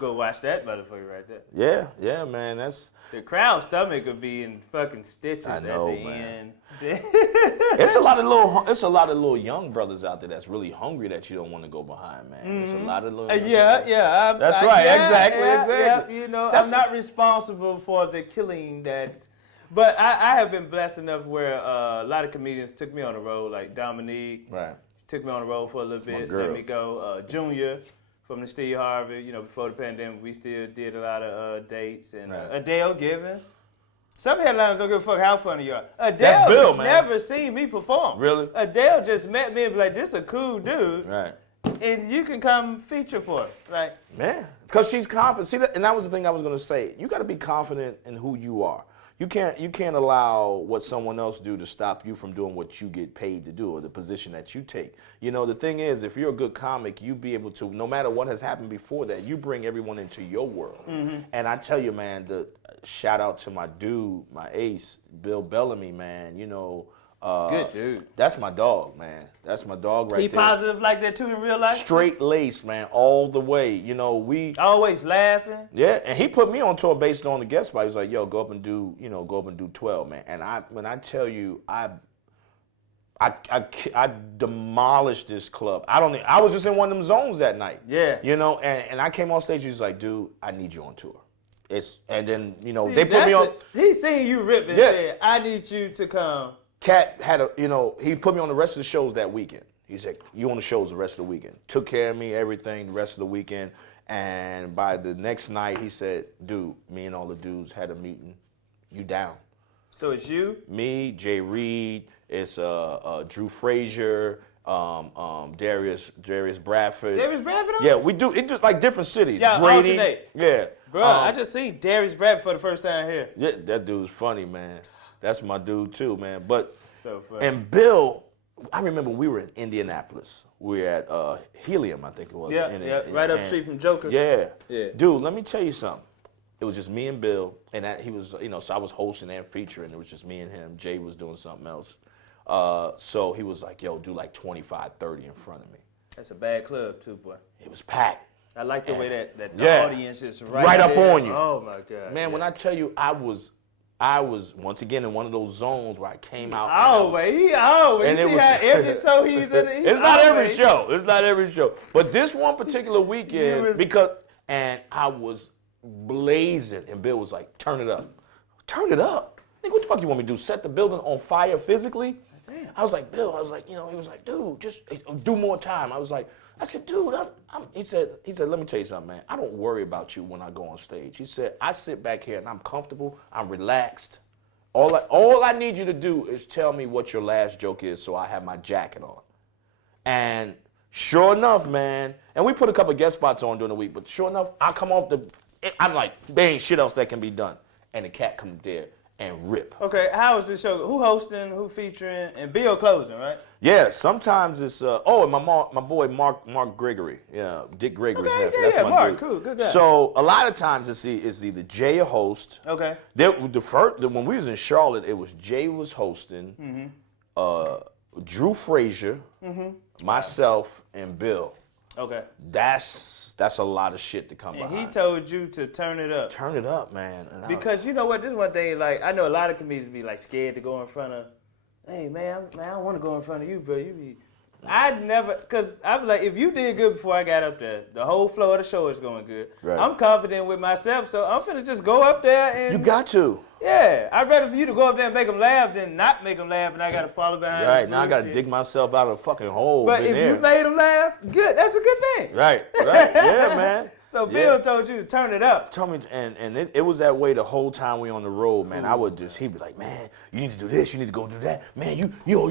go watch that motherfucker right there. Yeah, man. That's the crowd stomach would be in fucking stitches I know, at the man. end. it's a lot of little young brothers out there that's really hungry that you don't want to go behind, man. It's a lot of little That's right. Exactly. You know, I'm not responsible for the killing that. But I have been blessed enough where a lot of comedians took me on the road, like Dominique. Right. Took me on the road for a little bit, let me go. Junior from the Steve Harvey, you know, before the pandemic, we still did a lot of dates. And Adele Givens. Some headliners don't give a fuck how funny you are. Adele Bill, man. never seen me perform. Really? Adele just met me and be like, this a cool dude. Right. And you can come feature for it. Like, man, because she's confident. See, and that was the thing I was going to say. You got to be confident in who you are. You can't allow what someone else do to stop you from doing what you get paid to do or the position that you take. You know, the thing is, if you're a good comic, you be able to, no matter what has happened before that, you bring everyone into your world. Mm-hmm. And I tell you, man, the shout out to my dude, my ace, Bill Bellamy, man. You know, good dude. That's my dog, man. That's my dog right there. He positive like that too in real life? Straight lace, man, all the way. You know, we always laughing. Yeah, and he put me on tour based on the guest spot. He was like, "Yo, go up and do 12, man." And when I tell you, I demolished this club. I was just in one of them zones that night. Yeah. You know, and I came on stage. He was like, "Dude, I need you on tour." And then they put me on. He seen you ripping. Yeah. Said, "I need you to come." Cat had he put me on the rest of the shows that weekend. He said, "You on the shows the rest of the weekend." Took care of me, everything, the rest of the weekend. And by the next night, he said, "Dude, me and all the dudes had a meeting. You down?" So it's you? Me, Jay Reed, it's Drew Frazier, Darius Bradford. Darius Bradford? Yeah, we do. It just like different cities. Yeah, Brady, alternate. Yeah. Bro, I just seen Darius Bradford for the first time here. Yeah, that dude's funny, man. That's my dude too, man. But so funny. And Bill, I remember we were in Indianapolis. We were at Helium, I think it was. Yeah, right up the street from Joker's. Yeah. Dude, let me tell you something. It was just me and Bill, and he was, so I was hosting and featuring. It was just me and him. Jay was doing something else. So he was like, "Yo, do like 25, 30 in front of me." That's a bad club too, boy. It was packed. I like the way that the audience is right up on you. Oh my God. Man, when I tell you, I was once again in one of those zones where I came out. He always. You see how every show he's in it? It's not every show. It's not every show. But this one particular weekend, and I was blazing, and Bill was like, "Turn it up. Turn it up. Nigga, what the fuck you want me to do? Set the building on fire physically?" Damn. I was like, Bill, he was like, "Dude, just do more time." I said, "Dude, he said, let me tell you something, man. I don't worry about you when I go on stage." He said, "I sit back here and I'm comfortable, I'm relaxed. All I need you to do is tell me what your last joke is so I have my jacket on." And sure enough, man, and we put a couple of guest spots on during the week, but sure enough, I come off I'm like, there ain't shit else that can be done. And the cat comes there and rip. Okay, how is this show? Who hosting, who featuring, and Bill closing, right? Yeah, sometimes it's and my boy Mark Gregory, Dick Gregory's nephew. That's my Mark, dude. Cool, good guy. So a lot of times it's either Jay a host. Okay. When we was in Charlotte, it was Jay was hosting, Drew Frazier, myself, and Bill. Okay. That's a lot of shit to come behind. And he told you to turn it up. Turn it up, man. Because you know what? This is one thing. Like I know a lot of comedians be like scared to go in front of. Hey man, I don't want to go in front of you, bro. I'd never, cause I was like, if you did good before I got up there, the whole flow of the show is going good. Right. I'm confident with myself, so I'm finna just go up there and. You got to. Yeah, I'd rather for you to go up there and make them laugh than not make them laugh, and I gotta follow behind. Right now, I gotta dig myself out of a fucking hole. But if you made them laugh, good. That's a good thing. Right. Yeah, man. So Bill told you to turn it up. Told me, and it was that way the whole time we on the road, man. He'd be like, "Man, you need to do this, you need to go do that, man. You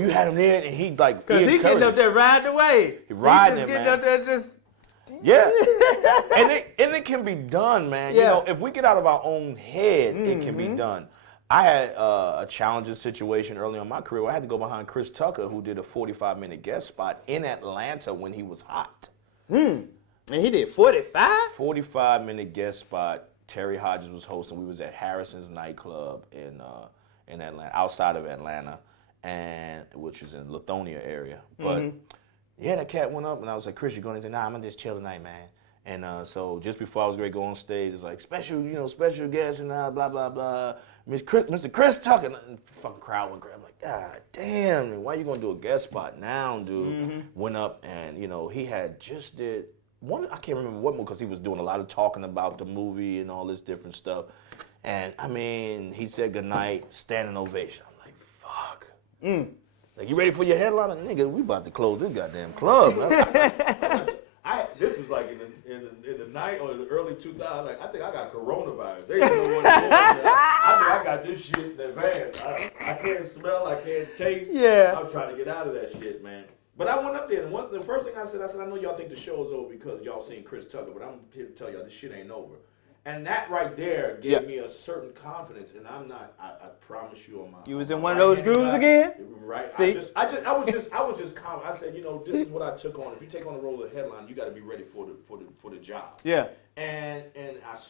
had him there," and he like, cause he getting up there riding the wave. He riding just it, getting man. up there just. Yeah. and it can be done, man. Yeah. You know, if we get out of our own head, it can be done. I had a challenging situation early on in my career where I had to go behind Chris Tucker, who did a 45-minute guest spot in Atlanta when he was hot. And he did 45? 45-minute guest spot. Terry Hodges was hosting. We was at Harrison's nightclub in Atlanta, outside of Atlanta, and which is in Lithonia area. But yeah, that cat went up, and I was like, Chris, you going? He said, nah, I'm gonna just chill tonight, man. And so just before I was ready to go on stage, it's like special guest and blah blah blah. Mr. Chris Tucker, and the fucking crowd went crazy. I'm like, God damn, why you gonna do a guest spot now, dude? Went up, and he had just did one. I can't remember what movie, because he was doing a lot of talking about the movie and all this different stuff. And I mean, he said goodnight, standing ovation. I'm like, fuck. Like, you ready for your headliner? Nigga, we about to close this goddamn club. This was like in the night or the early 2000s. Like, I think I got coronavirus. They didn't know what it was. I got this shit in advance. I can't smell, I can't taste. Yeah. I'm trying to get out of that shit, man. But I went up there, and the first thing I said, I know y'all think the show is over because y'all seen Chris Tucker, but I'm here to tell y'all this shit ain't over. And that right there gave me a certain confidence, and I'm not. I promise you, on my. You was in one of those grooves again, right? See? I was just calm. I said, this is what I took on. If you take on the role of headline, you got to be ready for the job. Yeah. And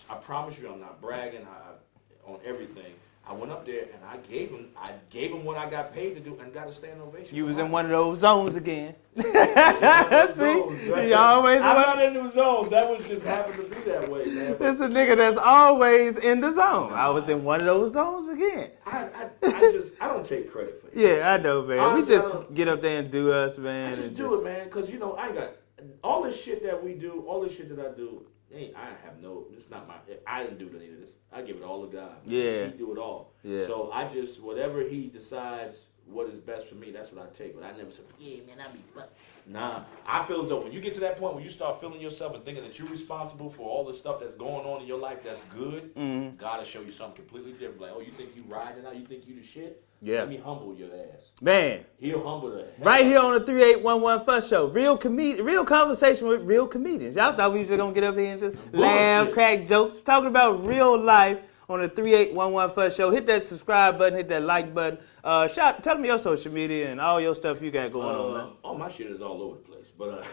I promise you, I'm not bragging on everything. I went up there and I gave him what I got paid to do and got a standing ovation. You was in one of those zones again. See, you always. I'm not in the zones. That was just happened to be that way, man. This a nigga that's always in the zone. I was in one of those zones again. I don't take credit for it. Yeah, I know, man. Honestly, we just get up there and do us, man. I just do it, man, because I ain't got all this shit that we do, all this shit that I do. It's not I didn't do any of this. I give it all to God. Yeah. He do it all. Yeah. So I just, whatever he decides what is best for me, that's what I take. But I never said, yeah, man, Nah. I feel as though when you get to that point where you start feeling yourself and thinking that you're responsible for all the stuff that's going on in your life that's good, God will show you something completely different. Like, oh, you think you riding out? You think you the shit? Yeah. Let me humble your ass. Man. He'll humble the hell. Right here on the 3811 Fuss Show. Real conversation with real comedians. Y'all thought we was just going to get up here and just laugh, crack jokes. Talking about real life on the 3811 Fuss Show. Hit that subscribe button, hit that like button. Tell me your social media and all your stuff you got going on, man. Oh, my shit is all over the place. But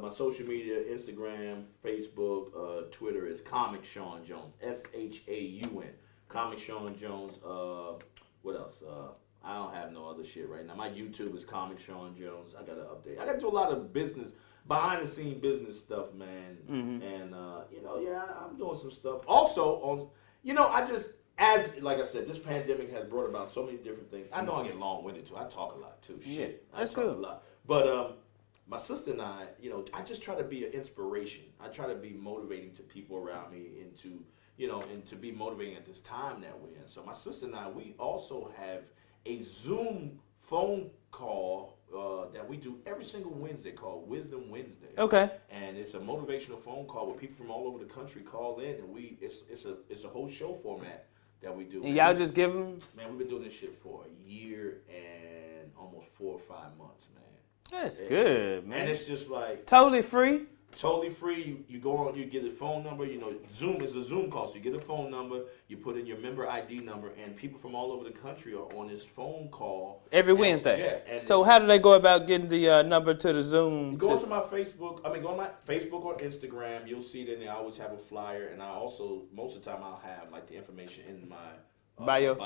my social media, Instagram, Facebook, Twitter is Comic Shaun Jones. SHAUN. Comic Shaun Jones. What else? I don't have no other shit right now. My YouTube is Comic Shaun Jones. I got to update. I got to do a lot of business, behind the scene business stuff, man. And, I'm doing some stuff. Also, like I said, this pandemic has brought about so many different things. I know I get long-winded, too. I talk a lot, too. Shit. That's I talk good. a lot. But my sister and I, I just try to be an inspiration. I try to be motivating to people around me and to be motivating at this time that we're in. So my sister and I, we also have a Zoom phone call that we do every single Wednesday called Wisdom Wednesday. Okay. And it's a motivational phone call where people from all over the country call in, and it's a whole show format that we do. And y'all just give them? Man, we've been doing this shit for a year and almost 4 or 5 months, man. That's good, man. And it's just like totally free. Totally free. You go on, you get a phone number. Zoom is a Zoom call, so you get a phone number. You put in your member ID number, and people from all over the country are on this phone call every Wednesday. Yeah. And so how do they go about getting the number to the Zoom? Go to my Facebook. Go on my Facebook or Instagram. You'll see that I always have a flyer, and I also most of the time I'll have like the information in my bio.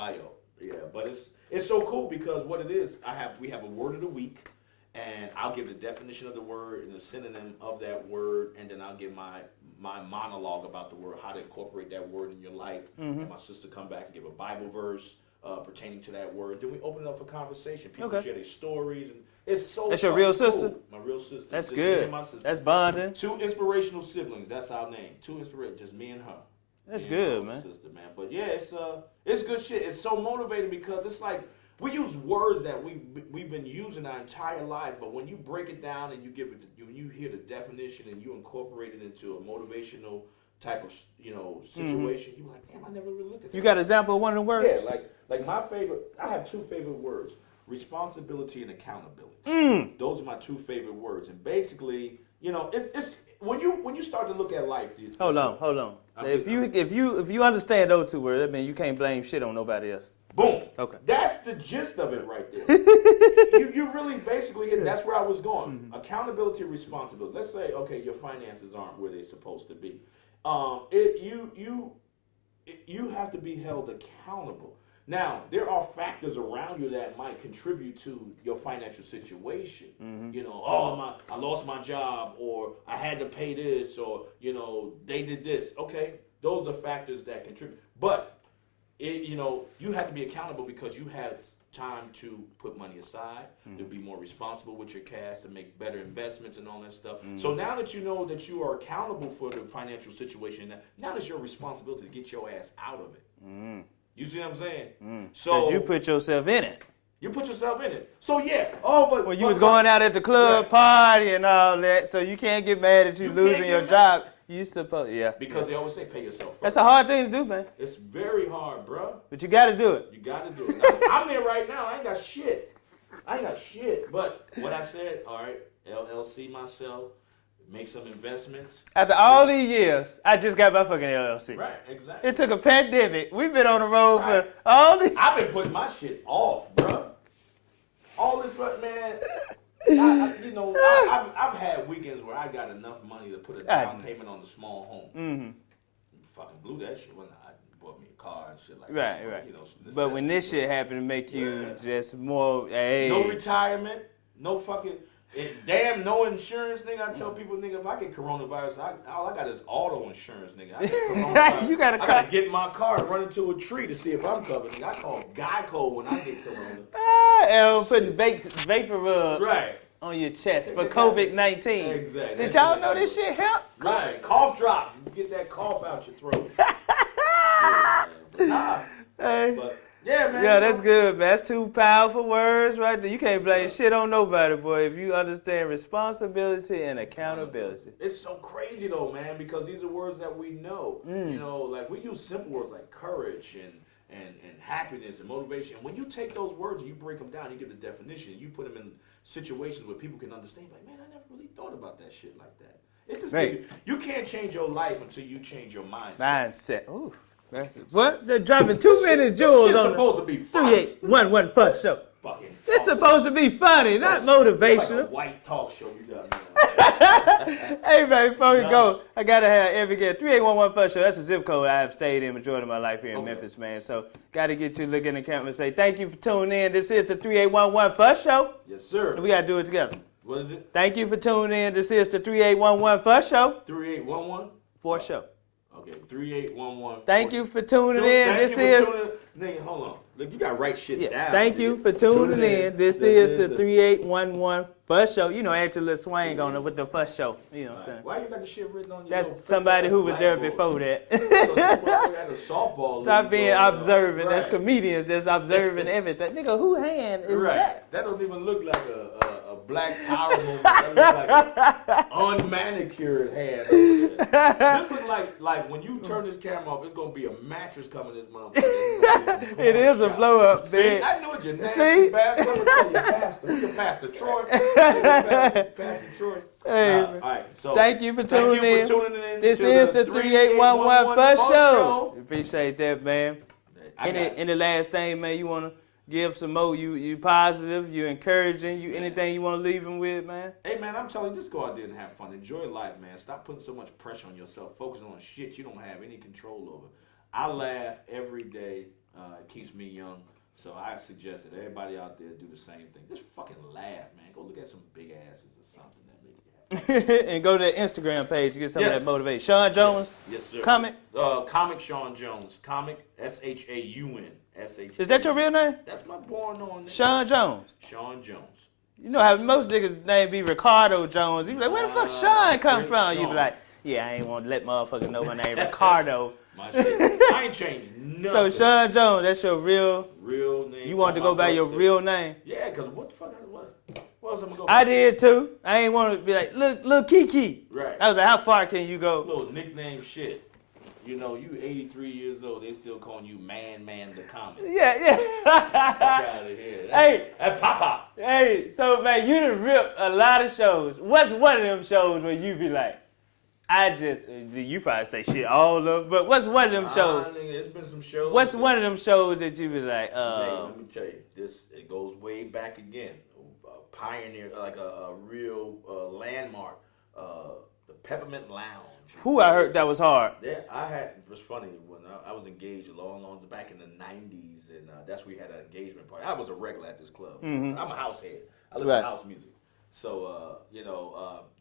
Yeah, but it's so cool because what it is, we have a word of the week. And I'll give the definition of the word and the synonym of that word, and then I'll give my monologue about the word, how to incorporate that word in your life. And my sister come back and give a Bible verse pertaining to that word. Then we open it up for conversation. People share their stories, and it's so. That's your real sister? Cool. My real sister. That's just good. Me and my sister. That's bonding. 2 inspirational siblings. That's our name. 2 inspirational, just me and her. That's good, man. Sister, man. But yeah, it's good shit. It's so motivating because it's like. We use words that we've been using our entire life, but when you break it down and when you hear the definition and you incorporate it into a motivational type of situation, you're like, damn, I never really looked at that. You got an example of one of the words? Yeah, like my favorite. I have 2 favorite words: responsibility and accountability. Those are my 2 favorite words, and basically, when you start to look at life, hold on. If you understand those two words, that means you can't blame shit on nobody else. Boom. Okay. That's the gist of it right there. you really basically hit. That's where I was going. Mm-hmm. Accountability, responsibility. Let's say, okay, your finances aren't where they're supposed to be. You have to be held accountable. Now, there are factors around you that might contribute to your financial situation. Mm-hmm. You know, I lost my job, or I had to pay this, or, you know, they did this. Okay, those are factors that contribute. But, you have to be accountable because you have time to put money aside, to be more responsible with your cash, to make better investments and all that stuff. Mm-hmm. So now that you know that you are accountable for the financial situation, now it's your responsibility to get your ass out of it. Mm-hmm. You see what I'm saying? So because you put yourself in it. You put yourself in it. So yeah. When you was going out at the club, party and all that, so you can't get mad at you losing your job. You supposed, because they always say pay yourself first. That's a hard thing to do, man. It's very hard, bro. But you got to do it. You got to do it. I'm there right now. I ain't got shit. But what I said, all right, LLC myself, make some investments. After all these years, I just got my fucking LLC. Right, exactly. It took a pandemic. We've been on the road for all these. I've been putting my shit off, bro. All this, but man. I've had weekends where I got enough money to put a down payment on a small home. Mm-hmm. Fucking blew that shit when I bought me a car and shit like that. Right. But when this shit happened to make you just more, no retirement, no fucking, no insurance, nigga. I tell people, nigga, if I get coronavirus, all I got is auto insurance, nigga. I get coronavirus. I gotta get in my car and run into a tree to see if I'm covered, nigga. I call Geico when I get corona. And putting vapor rub on your chest for COVID-19. Exactly. Did y'all know this shit help? Right. Cough drops. You get that cough out your throat. Yeah, man. Yeah, that's good, man. That's two powerful words right there. You can't blame shit on nobody, boy, if you understand responsibility and accountability. It's so crazy, though, man, because these are words that we know. You know, like we use simple words like courage and happiness and motivation. When you take those words and you break them down, you give the definition, you put them in situations where people can understand, like, man, I never really thought about that shit like that. It just you can't change your life until you change your mindset. Ooh. What? They're dropping 2 minute jewels on supposed to be 3811 Fuss Show. It's supposed to be funny, not motivational. Like a white talk show you got. Hey, man, before we go, I got to have every get 3811 Fuss Show. That's a zip code I have stayed in majority of my life here in Memphis, man. So, got to get you to look in the camera and say, thank you for tuning in. This is the 3811 Fuss Show. Yes, sir. And we got to do it together. What is it? Thank you for tuning in. This is the 3811 Fuss Show. 3811? For Show. Okay, 3811. Thank you for tuning in. Nigga, hold on. Look, you got to write shit down. Thank you for tuning in. This is the 3811 Fuss Show. You know, add your little swing on it with the Fuss Show. You know what I'm saying? Why you got the shit written on your That's somebody who was there before that. Stop being observant. That's comedians just observing everything. Nigga, who hand is that? That don't even look like a Black Power movement. That looks like an unmanicured hand. This looks like when you turn this camera off, it's gonna be a mattress coming this motherfucker. It is a blow up bed. I knew it, you nasty bastard. I'm gonna tell you, pastor. Who's your pastor, Troy? Pastor Troy. Hey, all right, so thank you for tuning in. This is the 3811 Fuss Show. Appreciate that, man. Any last thing, man, you wanna give some more? You positive, you encouraging, you anything you want to leave them with, man? Hey, man, I'm telling you, just go out there and have fun. Enjoy life, man. Stop putting so much pressure on yourself. Focus on shit you don't have any control over. I laugh every day. It keeps me young. So I suggest that everybody out there do the same thing. Just fucking laugh, man. Go look at some big asses or something that make you happy. And go to the Instagram page to get some of that motivation. Shaun Jones? Yes, sir. Comic? Comic Shaun Jones. Comic, SHAUN. S-H. Is that your real name? That's my born on name. Shaun Jones. Shaun Jones. You know how most niggas' name be Ricardo Jones. You be like, where the fuck Shaun come from? You be like, yeah, I ain't want to let motherfuckers know my name Ricardo. My shit. I ain't changed nothing. So Shaun Jones, that's your real name. You want to go by your real name? Yeah, because what the fuck? What else I'm gonna go? I did too. I ain't want to be like, look, Kiki. Right. I was like, how far can you go? Little nickname shit. You know, you 83 years old, they still calling you Man the Comic. Yeah. Fuck out of here. That Papa. Hey, so man, you done ripped a lot of shows. What's one of them shows where you be like, You probably say shit all of them, but what's one of them shows? There's been some shows. What's one of them shows that you be like, let me tell you, it goes way back again. A pioneer, like a real landmark, the Peppermint Lounge. Who I heard that was hard. It was funny when I was engaged long back in the 90s, and that's where we had an engagement party. I was a regular at this club. Mm-hmm. I'm a house head. I listen to house music. So,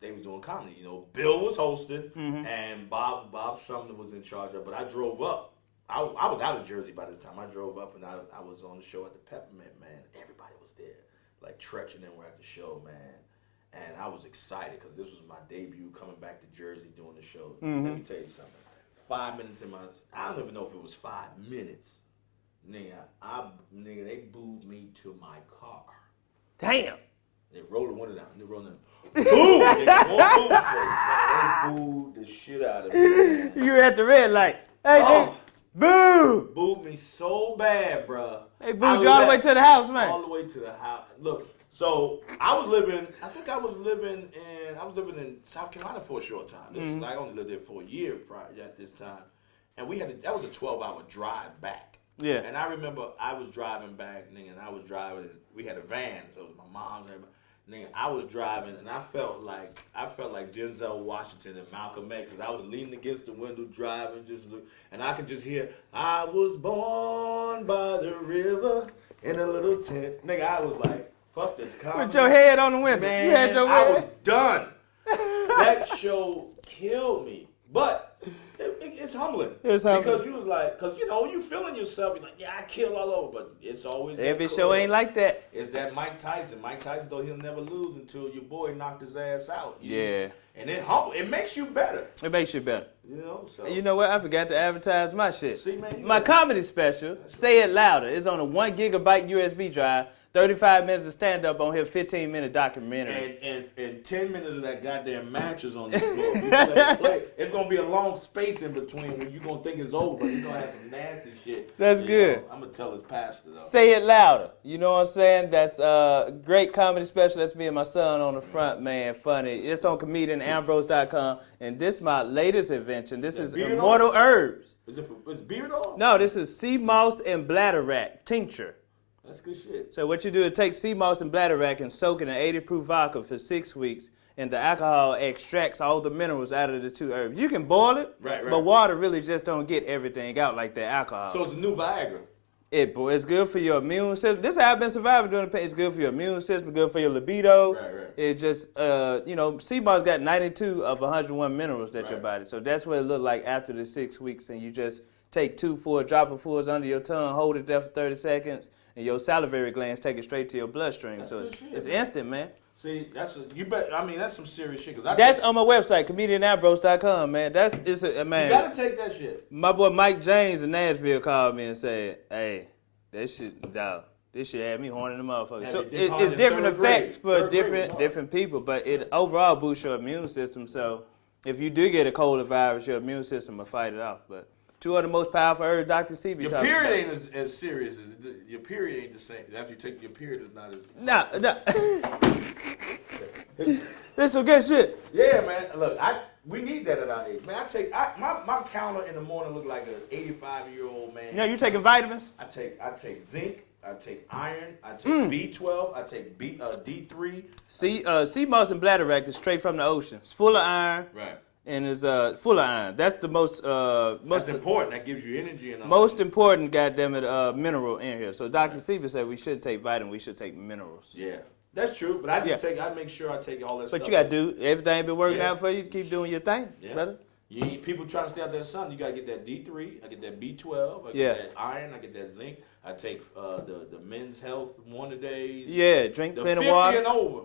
they was doing comedy. Bill was hosting, and Bob Sumner was in charge of it. But I drove up. I was out of Jersey by this time. I drove up, and I was on the show at the Peppermint, man. Everybody was there. Like, Tretch and them were at the show, man. And I was excited because this was my debut coming back to Jersey doing the show. Mm-hmm. Let me tell you something. 5 minutes in I don't even know if it was 5 minutes. Nigga, they booed me to my car. Damn. They rolled the window down. They rolled it down. Boo! Nigga, more boo for you. Man, they booed the shit out of me. Man. You were at the red light. Hey, nigga. Boo! Booed me so bad, bro. They booed you all the way to the house, man. All the way to the house. Look, so I was living in South Carolina for a short time. I only lived there for a year prior at this time. And that was a 12-hour drive back. Yeah. And I remember I was driving back, nigga, and I was driving. We had a van, so it was my mom's and nigga, I was driving, and I felt like Denzel Washington and Malcolm X, because I was leaning against the window driving, and I could just hear, I was born by the river in a little tent. Nigga, I was like, fuck this comedy. With your head on the window. Man, you had your I was done. That show killed me. But it's humbling. It's humbling. Because you was like, when you feeling yourself, you're like, yeah, I kill all over. But it's always every show ain't like that. It's that Mike Tyson. Mike Tyson, though, he'll never lose until your boy knocked his ass out. Yeah. And it makes you better. It makes you better. So. You know what? I forgot to advertise my shit. See, man, my comedy special, Say It Louder, is on a 1 gigabyte USB drive. 35 minutes of stand-up on here, 15-minute documentary. And 10 minutes of that goddamn mattress on the floor. Play. It's going to be a long space in between when you're going to think it's over, but you're going to have some nasty shit. That's good. I'm going to tell his pastor, though. Say It Louder. You know what I'm saying? That's a great comedy special. That's me and my son on the front, man. Funny. It's on comedianambrose.com. And this is my latest invention. This is Immortal Herbs. Is beard on? No, this is Seamoss and Bladderwack tincture. That's good shit. So what you do is take Seamoss and Bladderwack and soak in an 80-proof vodka for 6 weeks, and the alcohol extracts all the minerals out of the two herbs. You can boil it, right. But water really just don't get everything out like that alcohol. So it's a new Viagra. It's good for your immune system. This is how I've been surviving during the pain. It's good for your immune system, good for your libido. Right. It just, Seamoss got 92 of 101 minerals that your body. So that's what it looked like after the 6 weeks, and you just take 2 full dropperfuls under your tongue, hold it there for 30 seconds, and your salivary glands take it straight to your bloodstream. That's so it's man. Instant, man. See, that's some serious shit. That's on my website, comedianambrose.com, man. Man. You gotta take that shit. My boy Mike James in Nashville called me and said, "Hey, this shit had me horny the motherfucker." So it's different effects for different people, but it overall boosts your immune system. So if you do get a cold or virus, your immune system will fight it off. But 2 of the most powerful herbs Dr. C be talking about. Your period ain't as serious as your period ain't the same. After you take your period, is not as. No. This some good shit. Yeah, man. Look, we need that at our age, man. My counter in the morning look like an 85-year-old man. Yeah, you taking vitamins? I take zinc. I take iron. I take B12. I take D3. Seamoss and Bladderwack is straight from the ocean. It's full of iron. Right. And it's full of iron. That's the most that's important. That gives you energy and all most important, goddammit, mineral in here. So Dr. Seaver said we should take vitamins. We should take minerals. Yeah, that's true. But I make sure I take all that stuff. But you got to do everything been working out for you. Keep doing your thing, brother. People trying to stay out there, son. You got to get that D3. I get that B12. I get that iron. I get that zinc. I take the men's health one a days. Yeah, drink plenty of water. The 50 and over.